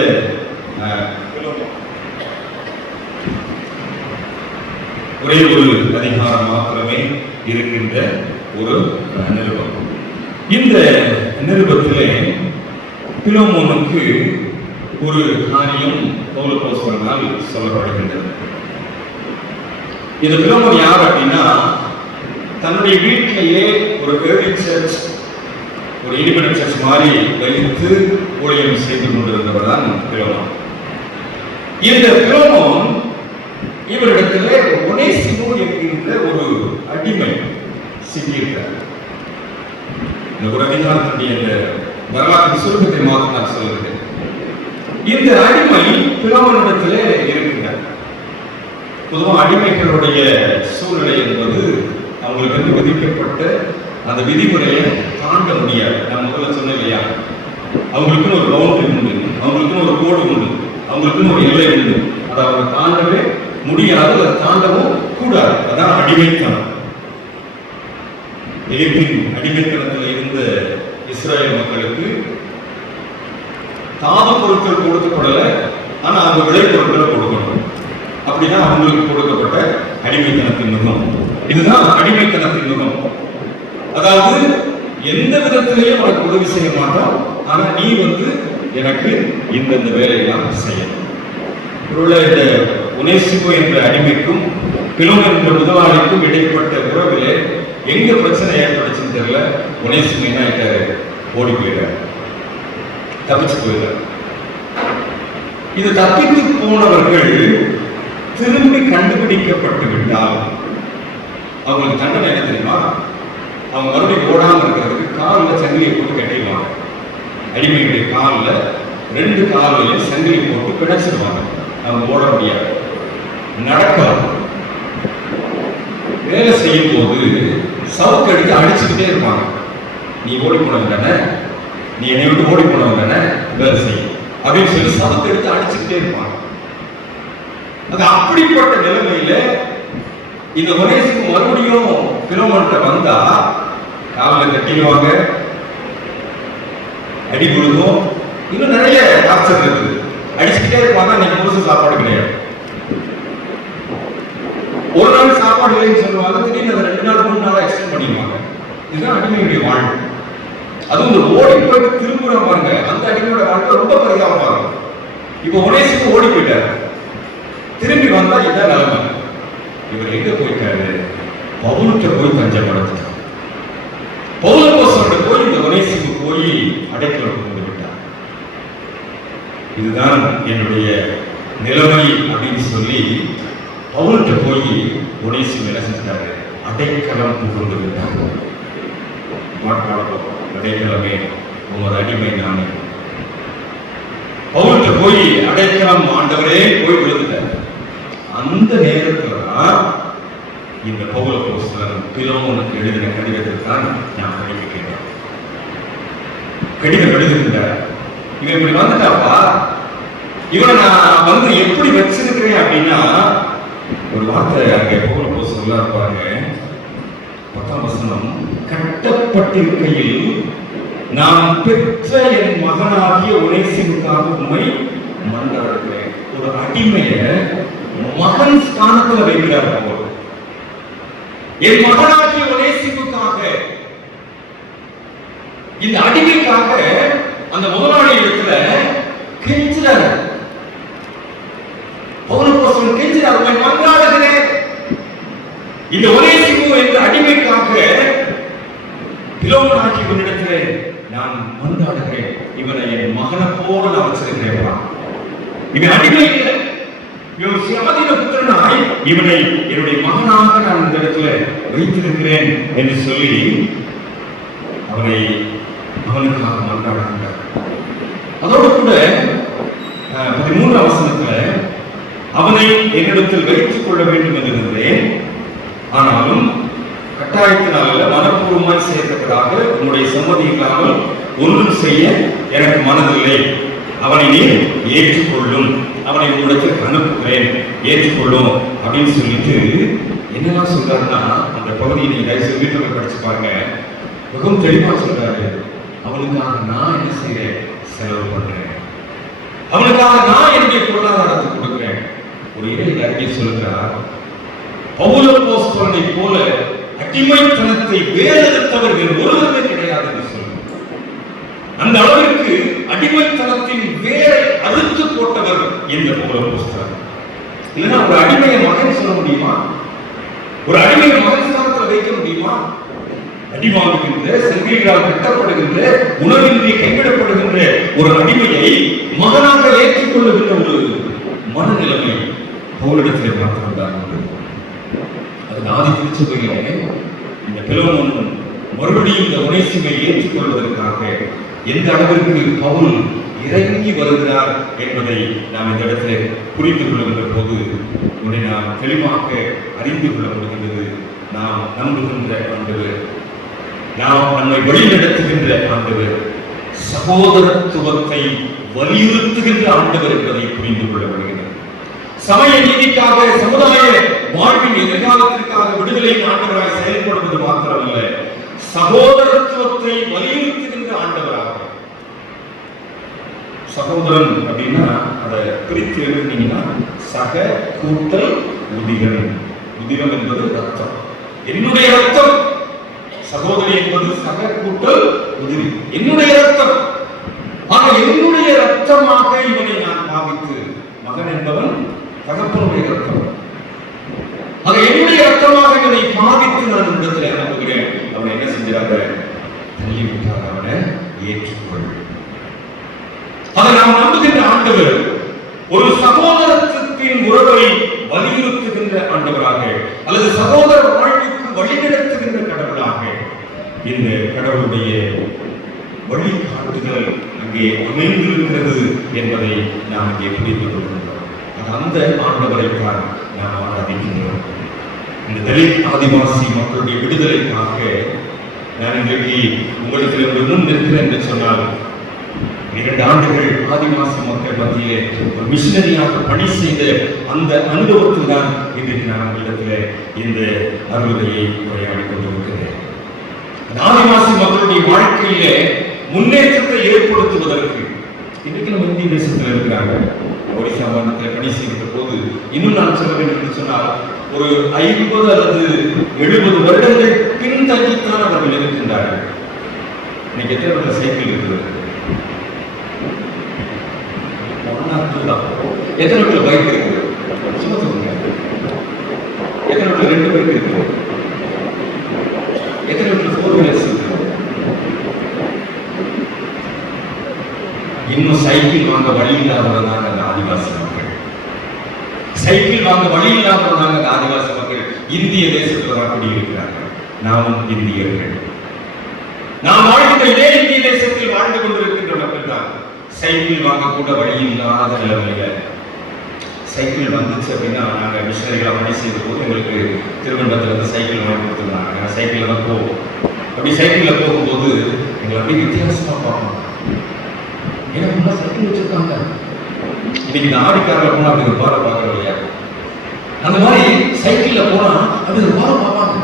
ஒரே ஒரு அதிகாரம் மாத்திரமே இருக்கின்ற ஒரு நிருபம். இந்த நிருபத்திலே பிலோமோனுக்கு ஒரு காரியம் பவுலப்போஸ்தலனால் சொல்லப்படுகின்றது. இந்த பிலோமோன் யார் அப்படின்னா, தன்னுடைய வீட்டிலேயே ஒரு ஏர்லி சர்ச், ஒரு இண்டிபெண்டன்ட் சர்ச் மாதிரி வைத்து ஊழியம் செய்து கொண்டிருந்தவர் தான் பிலோமோன். இந்த பிலோமோன் இவரிடத்திலே ஒனேசிமு என்கின்ற ஒரு அடிமை சிக்கியிருக்கிறார். இந்த ஒரு அதிகாரத்துடைய வரலாற்று சுருக்கத்தை மாற்ற நான் சொல்கிறேன். இந்த அடிமை பிலோமோனிடத்திலே இருக்கின்றார். பொதுவாக அடிமைகளுடைய சூழ்நிலை என்பது அவங்களுக்கு விதிக்கப்பட்ட அந்த விதிமுறையை தாண்ட முடியாது. நான் முதல்ல சொன்னேன் இல்லையா, அவங்களுக்குன்னு ஒரு பவுண்டரி உண்டு, அவங்களுக்குன்னு ஒரு கோடு உண்டு, அவங்களுக்குன்னு ஒரு எல்லை உண்டு. அதை அவங்க தாண்டவே முடியாது, அதை தாண்டவும் கூடாது. அதான் அடிமைத்தனம். எகிப்தின் அடிமைத்தனத்தில் இருந்த இஸ்ரேல் மக்களுக்கு தாது பொருட்கள் கொடுக்கப்படலை, ஆனா அவங்க விளைபொருட்களை கொடுக்கணும். அப்படிதான் அவங்களுக்கு கொடுக்கப்பட்ட அடிமைத்தனத்தின் முகம். இதுதான் அடிமைத்தனத்தின் முகம். அதாவது எந்த விதத்திலேயும் உனக்கு உதவி செய்ய மாட்டோம், ஆனா நீ எனக்கு இந்த வேலையெல்லாம் செய்யணும். இந்த ஒனேசிமு என்ற அடிமைக்கும் பிலோமோன் என்ற முதலாளிக்கும் இடைப்பட்ட உறவிலே எங்க பிரச்சனை ஏற்படுச்சுன்னு தெரியல. ஒனேசிமு என்ன ஆயிட்டாரு, ஓடி போயிட்டார், தப்பிச்சு போயிட்டார். இது தப்பித்து போனவர்கள் திரும்பி கண்டுபிடிக்கப்பட்டு விட்டால் அவங்களுக்கு தண்டனை என்ன தெரியுமா? அவங்க மறுபடியும் ஓடாமல் இருக்கிறதுக்கு காலில் சங்கிலியை போட்டு கட்டிடுவாங்க. அடிமையுடைய காலில் 2 காலையும் சங்கிலி போட்டு பிணைச்சிருவாங்க. அவங்க ஓட முடியாது, நடக்கலாம். வேலை செய்யும் போது சவுக்கு எடுத்து அடிச்சுக்கிட்டே இருப்பாங்க. நீ ஓடி போனவங்க தானே, நீ என்னை விட்டு ஓடி போனவங்க தானே, வேலை செய்யும் அப்படின்னு சொல்லி சவுக்கு எடுத்து அடிச்சுக்கிட்டே இருப்பாங்க. அது அப்படிப்பட்ட நிலைமையில இந்த ஒனேசிமு மறுபடியும் பிலோமோன்கிட்ட வந்தா காலில் கட்டிடுவாங்க, அடி கொடுக்கும், இன்னும் நிறைய டார்ச்சர் இருக்குது. அடிச்சுக்கிட்டே இருப்பாங்க. அன்னைக்கு முழுசு சாப்பாடு கிடையாது. ஒரு நாள் சாப்பாடு இல்லைன்னு சொல்லுவாங்க, திடீர்னு அதை 2 நாள் 3 நாளா எக்ஸ்டெண்ட் பண்ணிடுவாங்க. இதுதான் அடிமையுடைய வாழ்வு. அதுவும் இந்த ஓடி போயிட்டு திரும்புற பாருங்க, அந்த அடிமையோட வாழ்க்கை ரொம்ப பரிதாபமா இருக்கும். இப்போ ஒனேசிமு ஓடி போயிட்டாரு, திரும்பி வந்தா இதான் நிலைமை. இவர் எங்க போயிட்டாரு? பவுலுக்கு போய் தஞ்சம் அடைஞ்சிட்டார். பவுலப்போஸ்தலன் போய் இந்த ஒனேசிமு போய் அடைக்கலம் கொண்டு விட்டார். இதுதான் என்னுடைய நிலைமை அப்படின்னு சொல்லி பவுலுக்கு போய் ஒனேசிமு என்ன செஞ்சிட்டாரு? அடைக்கலம் புகுந்து விட்டார். அடைக்கலமே உங்களோட அடிமை நானே. பவுலுக்கு போய் அடைக்கலம் ஆண்டவரே போய் விழுந்துட்டார். அந்த நேரத்துல இந்த பவுலப்போஸ்தலன் பிலோமோனுக்கு எழுதின கடிதத்தை தான் நான் படிக்கிறேன். கடிதம் எழுதுகின்றார். இவன் இப்படி வந்துட்டாப்பா, இவனை நான் வந்து எப்படி வச்சிருக்கிறேன் அப்படின்னா, ஒரு வார்த்தை அங்கே போகிறப்போ சொல்ல இருப்பாங்க. 10ஆம் வசனம், கட்டப்பட்டிருக்கையில் நான் பெற்ற என் மகனாகிய ஒனேசிமுக்காக உம்மை மன்றாடுகிறேன். ஒரு அடிமைய மகன் ஸ்தானத்துல வைக்கிறார். என் மகனாகிய ஒனேசிமுக்காக, இந்த அடிமைக்காக அந்த முதலாளி இடத்துல கெஞ்சுறாரு. பவுலப்போஸ்தலன் கெஞ்சுறார், உம்மை மன்றாடுகிறேன். இந்த ஒனேசிமு என்ற அடிமைக்காக பிலோமோனாகிய உன்னிடத்திலே நான் மன்றாடுகிறேன். இவனை என் மகனை போல நான் வச்சிருக்கிறேன். இவன் அடிமை இல்லை, இவன் சுயாதீன புத்திரனாய் இவனை என்னுடைய மகனாக நான் இந்த இடத்துல வைத்திருக்கிறேன் என்று சொல்லி அவனுக்காக மன்றாடுகிறார். அதோடு கூட 13ஆம் வசனத்துல, அவனை என்னிடத்தில் வைத்துக் கொள்ள வேண்டும் என்று இருந்தேன், ஆனாலும் கட்டாயத்தினால மனப்பூர்வமாய் செய்யத்தக்கதாக உன்னுடைய சம்மதி இல்லாமல் ஒன்றும் செய்ய எனக்கு மனதில்லை. அவனை நீ ஏற்றுக்கொள்ளும், அவனை உன்னிடத்தில் அனுப்புகிறேன், ஏற்றுக்கொள்ளும் அப்படின்னு சொல்லிட்டு என்னெல்லாம் சொல்றாருன்னா, அந்த பகுதியை நீங்க வீட்டுல படிச்சு பாருங்க. மிகவும் தெளிவா சொல்றாரு. அவனுக்காக நான் என்ன செய்யறேன்? செலவு பண்றேன். அவனுக்காக நான் என்னுடைய பொருளாதாரத்தை கொடுக்கிறேன். ஒரு இடையில அறிக்கை சொல்கிறார், பவுலப்போஸ்தலனை போல அடிமைத்தனத்தை வேறெடுத்தவர் வேறு ஒருவருமே கிடையாது என்று சொல்றார். அந்த அளவிற்கு அடிமைத்தனத்தின் வேரை அறுத்து போட்டவர் இந்த பவுலப்போஸ்தலன். இல்லைன்னா ஒரு அடிமையை மகன் சொல்ல முடியுமா? ஒரு அடிமையை மகன் ஸ்தானத்தில் வைக்க முடியுமா? அடிவாங்குகின்ற, செங்கல்களால் கட்டப்படுகின்ற, உணவின்றி கைவிடப்படுகின்ற ஒரு அடிமையை மகனாக ஏற்றுக்கொள்ளுகின்ற ஒரு மனநிலைமை பவுலிடத்திலே மாத்திரம்தான். அது ஆதி திருச்சபையிலே இந்த பிலோமோன் மறுபடியும் இந்த ஒனேசிமை ஏற்றுக்கொள்வதற்காக எந்த அளவிற்கு பவுல் இறங்கி வருகிறார் என்பதை நாம் இந்த இடத்துல புரிந்து கொள்ளுகின்ற போது உன்னை நாம் தெளிவாக அறிந்து கொள்ள முடிகின்றது. நாம் நம்புகின்ற ஆண்டவர், நாம் நம்மை வழிநடத்துகின்ற ஆண்டவர், சகோதரத்துவத்தை வலியுறுத்துகின்ற ஆண்டவர் என்பதை புரிந்து கொள்ள முடிகிறது. சமய நீதிக்காக, சமுதாய வாழ்வின் எதிர்காலத்திற்காக விடுதலையின் ஆண்டவராக செயல்படுவது மாத்திரமல்ல, சகோதரத்துவத்தை வலியுறுத்துகின்ற ஆண்டவராக. சகோதரன் அப்படின்னா அதை பிரித்து எழுதினீங்கன்னா சக கூட்டல் உதிரம். உதிரம் என்பது ரத்தம், என்னுடைய ரத்தம். சகோதரி என்பது சக கூட்டல் உதிரி, என்னுடைய ரத்தம். ஆக என்னுடைய ரத்தமாக இவனை நான் பாவித்து, மகன் என்பவன் தகப்பனுடைய ரத்தம். ஆக என்னுடைய ரத்தமாக இவனை பாவித்து நான் இடத்துல அனுப்புகிறேன். அவனை என்ன செஞ்சாங்க? தள்ளிவிட்டார். அவனை ஏற்றுக்கொள். அதை நாம் நம்புகின்ற ஆண்டவர் ஒரு சகோதரத்தின் உறவை வலியுறுத்துகின்ற ஆண்டவராக, அல்லது சகோதர வாழ்வுக்கு வழிநடத்துகின்ற கடவுளாக இந்த கடவுளுடைய வழிகாட்டுதல் அங்கே அமைந்திருக்கிறது என்பதை நாம் இங்கே புரிந்து கொள்கின்றோம். அந்த ஆண்டவரைத்தான் நாம் ஆராதிக்கின்றோம். இந்த தலித் ஆதிவாசி மக்களுடைய விடுதலைக்காக நான் இன்றைக்கு உங்களுக்கு முன் நிற்கிறேன் என்று சொன்னால், 2 ஆண்டுகள் ஆதிவாசி மக்கள் மத்தியிலே ஒரு மிஷனரியாக பணி செய்த அந்த அனுபவத்தில் தான் இன்றைக்கு நான் உங்களிடத்தில் இந்த அறுவடையை உரையாடி கொண்டிருக்கிறேன். ஆதிவாசி மக்களுடைய வாழ்க்கையிலே முன்னேற்றத்தை ஏற்படுத்துவதற்கு இன்றைக்கு நம்ம இந்திய தேசத்தில் இருக்கிறாங்க. ஒடிசா மாநிலத்தில் பணி செய்கின்ற போது இன்னும் நான் சொல்ல வேண்டும் என்று சொன்னால், ஒரு 50 அல்லது 70 வருடங்கள் பின்தங்கித்தான் அவர்கள் இருக்கின்றார்கள். இன்னைக்கு எத்தனை பேர் சைக்கிள் இருக்கிறது? எத்தனை பேர் பைக் இருக்குது? சும்மா சொல்லுங்க. எத்தனை பேர் 2 பைக் இருக்குது? எத்தனை பேர் 4 வீலர்ஸ் இருக்கு? இன்னும் சைக்கிள் வாங்க வழி இல்லாதவர்கள் அந்த ஆதிவாசி மக்கள். சைக்கிள் வாங்க வழி இல்லாதவர்கள் அந்த ஆதிவாசி மக்கள் இந்திய தேசத்தில் தான் குடியிருக்கிறார்கள். நாமும் இந்தியர்கள். நாம் வாழ்கின்ற இதே இந்திய தேசத்தில் வாழ்ந்து கொண்டிருக்கின்ற மக்கள் தான் சைக்கிள் வாங்க கூட வழி இல்லாத நிலைமையில. சைக்கிள் வந்துச்சு அப்படின்னா, நாங்கள் மிஷனரிகளாக பணி செய்த போது எங்களுக்கு திருவனந்தபுரத்துல இருந்து சைக்கிள் வாங்கி கொடுத்துருந்தாங்க. சைக்கிள் தான் போவோம். அப்படி சைக்கிள்ல போகும்போது எங்களை அப்படியே வித்தியாசமா பார்க்கணும். ஏன்னா சைக்கிள் வச்சிருக்காங்க, இன்னைக்கு இந்த ஆடிக்காரில் போனா அப்படி ஒரு பாறை பார்க்கறோம் இல்லையா, அந்த மாதிரி சைக்கிள்ல போனா அப்படி ஒரு பாறை பார்ப்பாங்க.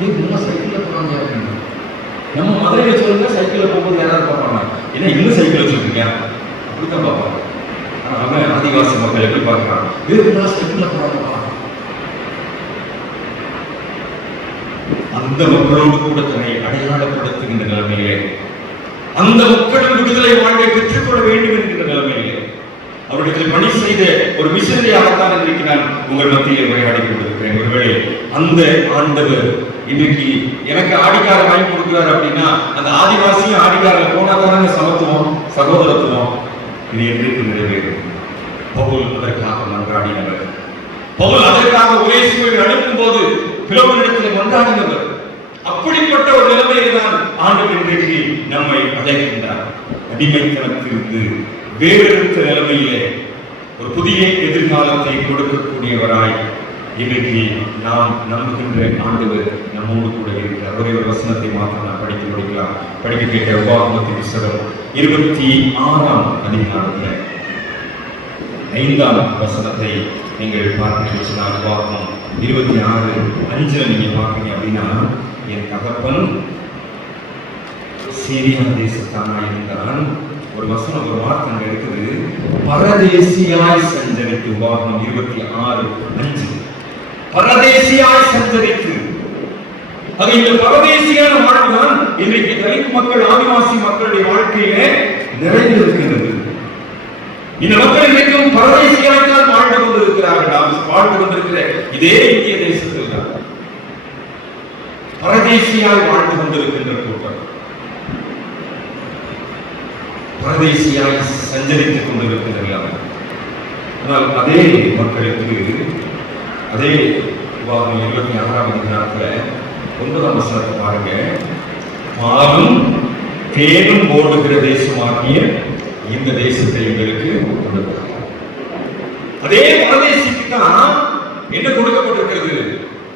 ஏன் சைக்கிள்ல போறாங்க அப்படின்னு நம்ம மதுரையில சொல்லுங்க, சைக்கிள்ல போகும்போது யாராவது பார்ப்பாங்க, ஏன்னா இன்னும் சைக்கிள் வச்சிருக்கீங்க அப்படித்தான் பார்ப்பாங்க. ஆனா அவன் ஆதிவாசி மக்கள் எப்படி பார்க்கிறான், வேறு சைக்கிள்ல போறாங்க. அந்த மக்களோடு கூட தன்னை அடையாளப்படுத்துகின்ற நிலைமையிலே, அந்த மக்களின் விடுதலை வாழ்வை பெற்றுக்கொள்ள வேண்டும் என்கிற நிலைமையிலே அவரிடத்தில் பணி செய்த ஒரு மிஷனரியாகத்தான் இன்றைக்கு நான் உங்கள் மத்தியில் உரையாடி கொண்டிருக்கிறேன். ஒருவேளை அந்த ஆண்டவர் இன்றைக்கு எனக்கு ஆடிக்கார வாங்கி கொடுக்கிறார் அப்படின்னா, அந்த ஆதிவாசியும் ஆடிக்காரில் போனாதான சமத்துவம் சகோதரத்துவம் இது என்றைக்கு நிறைவேறும். பவுல் அதற்காக மன்றாடினவர். பவுல் அதற்காக உயேசுவை அனுப்பும் போது பிலோமோனிடத்தில் மன்றாடினவர். அப்படிப்பட்ட ஒரு நிலைமையில் தான் ஆண்டவர் இன்றைக்கு நம்மை அழைக்கின்றார். அடிமைத்தனத்திலிருந்து வேறெடுத்த நிலைமையிலே ஒரு புதிய எதிர்காலத்தை கொடுக்கக்கூடியவராய் இன்றைக்கு நாம் நம்புகின்ற ஆண்டவர் நம்மோடு கூட இருக்கிறார். ஒரே ஒரு வசனத்தை மாத்திரம் நான் படித்து முடிக்கலாம். படிக்க கேட்ட உபாகமத்தின் புத்தகம் 26ஆம் அதிகாரத்தில் 5ஆம் வசனத்தை நீங்கள் பார்க்கிறீங்கன்னா, உபாகமம் 26:5 நீங்க பார்ப்பீங்க அப்படின்னா, என் தகப்பன் சீரியா தேசத்தானா இருந்தான். ஒரு வசனம், ஒரு வார்த்தை அங்க இருக்குது, பரதேசியாய் சஞ்சரித்து. உபாகமம் 26:5 பரதேசியாய் சஞ்சரித்து. அது இந்த பரதேசியான வாழ்வுதான் இன்றைக்கு தலித் மக்கள், ஆதிவாசி மக்களுடைய வாழ்க்கையிலே நிறைந்திருக்கிறது. இந்த மக்கள் இன்றைக்கும் பரதேசியாய்த்தான் வாழ்ந்து கொண்டிருக்கிறார்கள். நாம் வாழ்ந்து கொண்டிருக்கிற இதே இந்திய தேசத்தில் தான் பரதேசியாய் வாழ்ந்து கொண்டிருக்கின்ற கூட்டம், பரதேசியாய் சஞ்சரித்துக் கொண்டிருக்கின்றனர். ஆனால் அதே மக்களுக்கு அதே உபாகமம் 26ஆம் அதிகாரத்தில் 9ஆம் வசனத்தை பாருங்க, பாலும் தேனும் ஓடுகிற தேசமாகிய இந்த தேசத்தை எங்களுக்கு கொடுக்கிறார். அதே பரதேசிக்கு தான் என்ன கொடுக்கப்பட்டிருக்கிறது,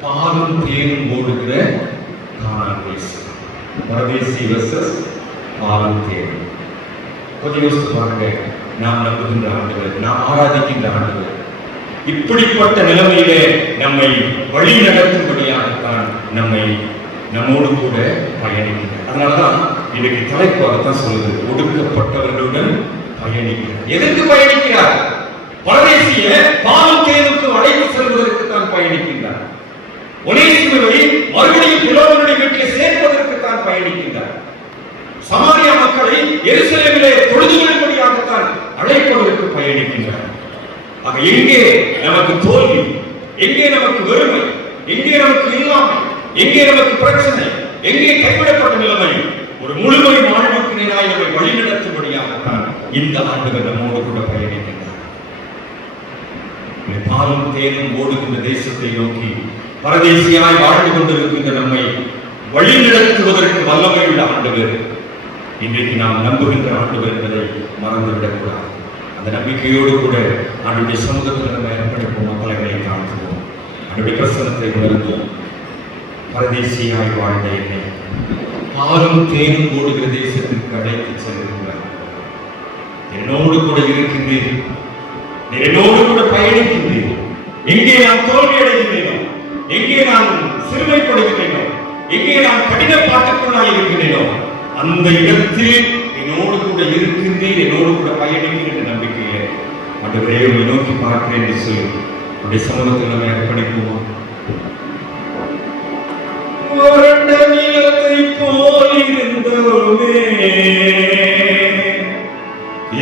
பாலும் தேனும் ஓடுகிற கானான் தேசம். பரதேசி வெர்சஸ் பாலும் தேனும். கொஞ்சம் யோசித்து பாருங்க. நாம் நம்புகின்ற ஆண்டவர், நாம் ஆராதிக்கின்ற ஆண்டவர் இப்படிப்பட்ட நிலைமையிலே நம்மை வழி நடத்தும்படியாகத்தான் நம்மோடு கூட பயணிக்கிறார். அதனாலதான் இன்னைக்கு தலைப்பாகத்தான் சொல்லுது, ஒடுக்கப்பட்டவர்களுடன் பயணிக்கிறார். எதற்கு பயணிக்கிறார்? பரதேசிய பாலும் தேனுக்கு அழைத்து செல்வதற்கு தான் பயணிக்கின்றார். ஒனேசிமுவை மறுபடியும் பிலோமோனுடைய வீட்டில் சேர்ப்பதற்கு தான் பயணிக்கின்றார். சமாரியா மக்களை எருசலேமிலே தொழுது கொள்ளும்படியாகத்தான் அழைப்பதற்கு பயணிக்கின்றார். ஆக எங்கே நமக்கு தோல்வி, எங்கே நமக்கு வெறுமை, எங்கே நமக்கு இல்லாமை, எங்கே நமக்கு பிரச்சனை, எங்கே கைவிடப்பட்ட நிலைமை, ஒரு முழுமை வாழ்வுக்கு நேராக நம்மை வழிநடத்தும்படியாகத்தான் இந்த ஆண்டவர் நம்மோடு கூட பயணிக்கின்றார். பாலும் தேனும் ஓடுகின்ற தேசத்தை நோக்கி பரதேசியாய் வாழ்ந்து கொண்டிருக்கின்ற நம்மை வழிநடத்துவதற்கு வல்லமை உள்ள ஆண்டவர் இன்றைக்கு நாம் நம்புகின்ற ஆண்டவர் என்பதை மறந்துவிடக்கூடாது. அந்த நம்பிக்கையோடு கூட ஆண்டுடைய சமூகத்தில் நம்ம ஏற்படுத்தும் மக்களை காட்டுவோம். ஆண்டுடைய பிரசனத்தை உணர்ந்தோம். பரதேசியாய் வாழ்ந்த என்னை பாலும் தேனும் ஓடுகிற தேசத்திற்கு அழைத்து செல்கின்றார். என்னோடு கூட இருக்கின்றேன், என்னோடு கூட பயணிக்கின்றேன். எங்கே நான் தோல்வி அடைகின்றேனோ, எங்கே நான் சிறுமைப்படுகின்றேனோ, எங்கே நான் கடின பாட்டுக்குள்ளாய் இருக்கின்றேனோ, அந்த இடத்தில் என்னோடு கூட இருக்கின்றேன், என்னோடு கூட பயணிக்கின்ற நம்பிக்கையை ஆண்டவரே உம்மை நோக்கி பார்க்கிறேன் என்று சொல்லி உடைய சமூகத்தில் நம்ம அர்ப்பணிப்போம். வறண்ட நிலத்தை போல் இருந்தோமே,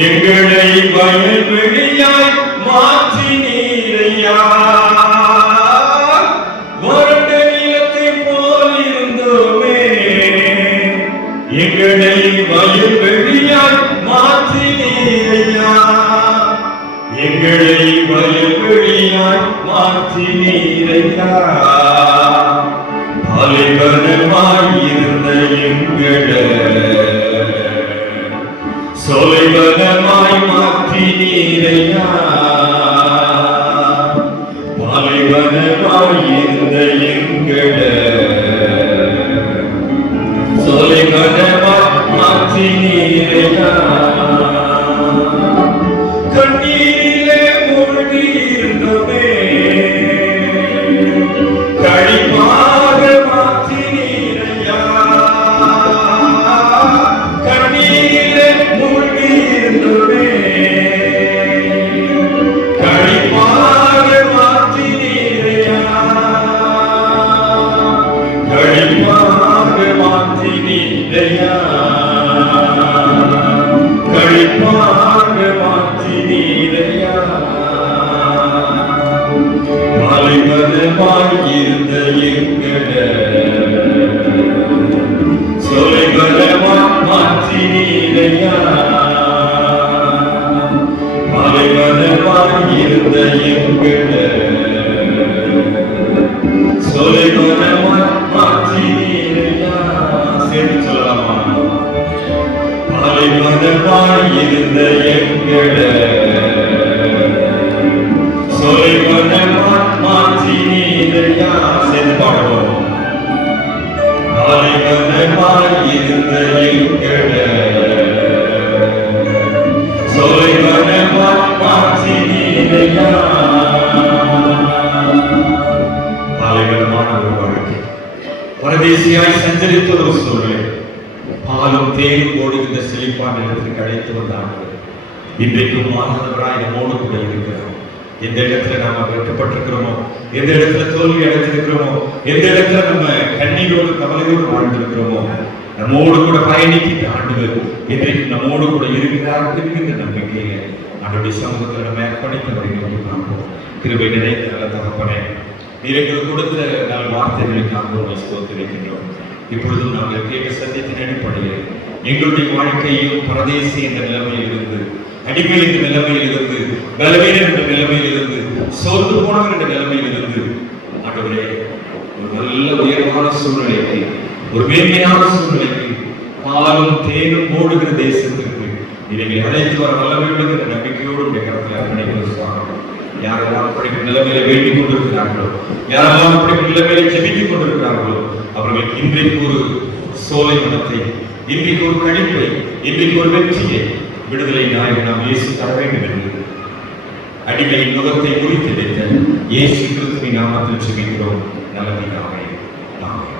எங்களை வயல்வெளியாய் மாற்றினீரையா. வறண்ட நிலத்தை போல் இருந்தோமே, எங்களை வயல்வெளியாய் மாற்றினீரையா. எங்களை வயல்வெளியாய் மாற்றினீரையா. பாலைவனமாய் இருந்த எங்களை சோலைவனமாய் மாற்றினீரையா. பாலைவனமாய் இருந்த எங்களை மாற்றினீரையா. கண்ணீரிலே மூழ்கி இருந்தோமே களிப்பாக மாற்றினீரையா. கண்ணீரிலே மூழ்கி இருந்தோமே களிப்பாக மாற்றினீரையா. களிப்பாக மாற்றினீரையா. களிப்பாக மாற்றினீரையா. மலைமரமாயிருந்த எங்களை சொலைமரமாய் மாற்றினீரையா. மலைமரமாயிருந்த எங்களை சொலைமரமாய் மாற்றினீரையா. சேர்த்து சொல்லலாமா? மலைமரமாயிருந்த எங்களை சொலைமரமாய் மாற்றினீரையா. சேர்ந்து பாடுவோம். மலைமரமாயிருந்த எங்களை சொலைமரமாய் மாற்றினீரையா. பாலைவனமான ஒரு வாழ்க்கை, பரதேசியாய் சஞ்சரித்த ஒரு சூழ்நிலை, பாலும் தேனும் ஓடுகின்ற செழிப்பான இடத்திற்கு அழைத்து வந்தார்கள். இன்றைக்கும் மாணவராய் நம்மோடு கூட இருக்கிறோம். எந்த இடத்துல நாம வெட்கப்பட்டிருக்கிறோமோ, எந்த இடத்துல தோல்வி அடைஞ்சிருக்கிறோமோ, எந்த இடத்துல நம்ம கண்ணீரோடு கவலையோடு வாழ்ந்திருக்கிறோமோ, நம்மோடு கூட பயணிக்கின்ற ஆண்டவர் இன்றைக்கு நம்மோடு கூட இருக்கிறார் என்கின்ற நம்பிக்கையில ஆண்டவருடைய சமூகத்தில் நம்ம அர்ப்பணித்தவரை நோக்கி பார்ப்போம். கிருபை நிறைந்த நல்ல தகப்பனே, நீர் எங்களுக்கு கொடுத்த நல்ல வார்த்தைகளுக்காக உங்களை ஸ்தோத்திரிக்கின்றோம். இப்பொழுதும் நாங்கள் கேட்ட சத்தியத்தின் அடிப்படையில் எங்களுடைய வாழ்க்கையும் பரதேசி என்ற நிலைமையில் இருந்து, அடிமை என்ற நிலைமையில் இருந்து, பலவீனம் என்ற நிலைமையில் இருந்து, சோர்ந்து போனவர் என்ற நிலைமையில் இருந்து ஆண்டவரே ஒரு நல்ல உயர்வான சூழ்நிலைக்கு, ஒரு மேன்மையான சூழ்நிலைக்கு, பாலும் தேனும் ஓடுகிற தேசத்திற்கு இதை அழைத்து வர வல்ல வேண்டும் என்ற நம்பிக்கையோடு உடைய கருத்தில் அர்ப்பணிக்கிறோம். யாரெல்லாம் அப்படிப்பட்ட நிலைமையில வேண்டிக் கொண்டிருக்கிறார்களோ, யாரெல்லாம் அப்படிப்பட்ட நிலைமையில ஜெபித்துக் கொண்டிருக்கிறார்களோ, அவர்களுக்கு இன்றைக்கு ஒரு சோலை மனத்தை, இன்றைக்கு ஒரு கழிப்பை, இன்றைக்கு ஒரு வெற்றியை, விடுதலை நாயகன் நாம் இயேசு தர வேண்டும் என்று அடிமையின் முகத்தை குறித்து இயேசு கிறிஸ்துவின் நாமத்தில் ஜெபிக்கிறோம். நல்ல பிதாவே. ஆமென்.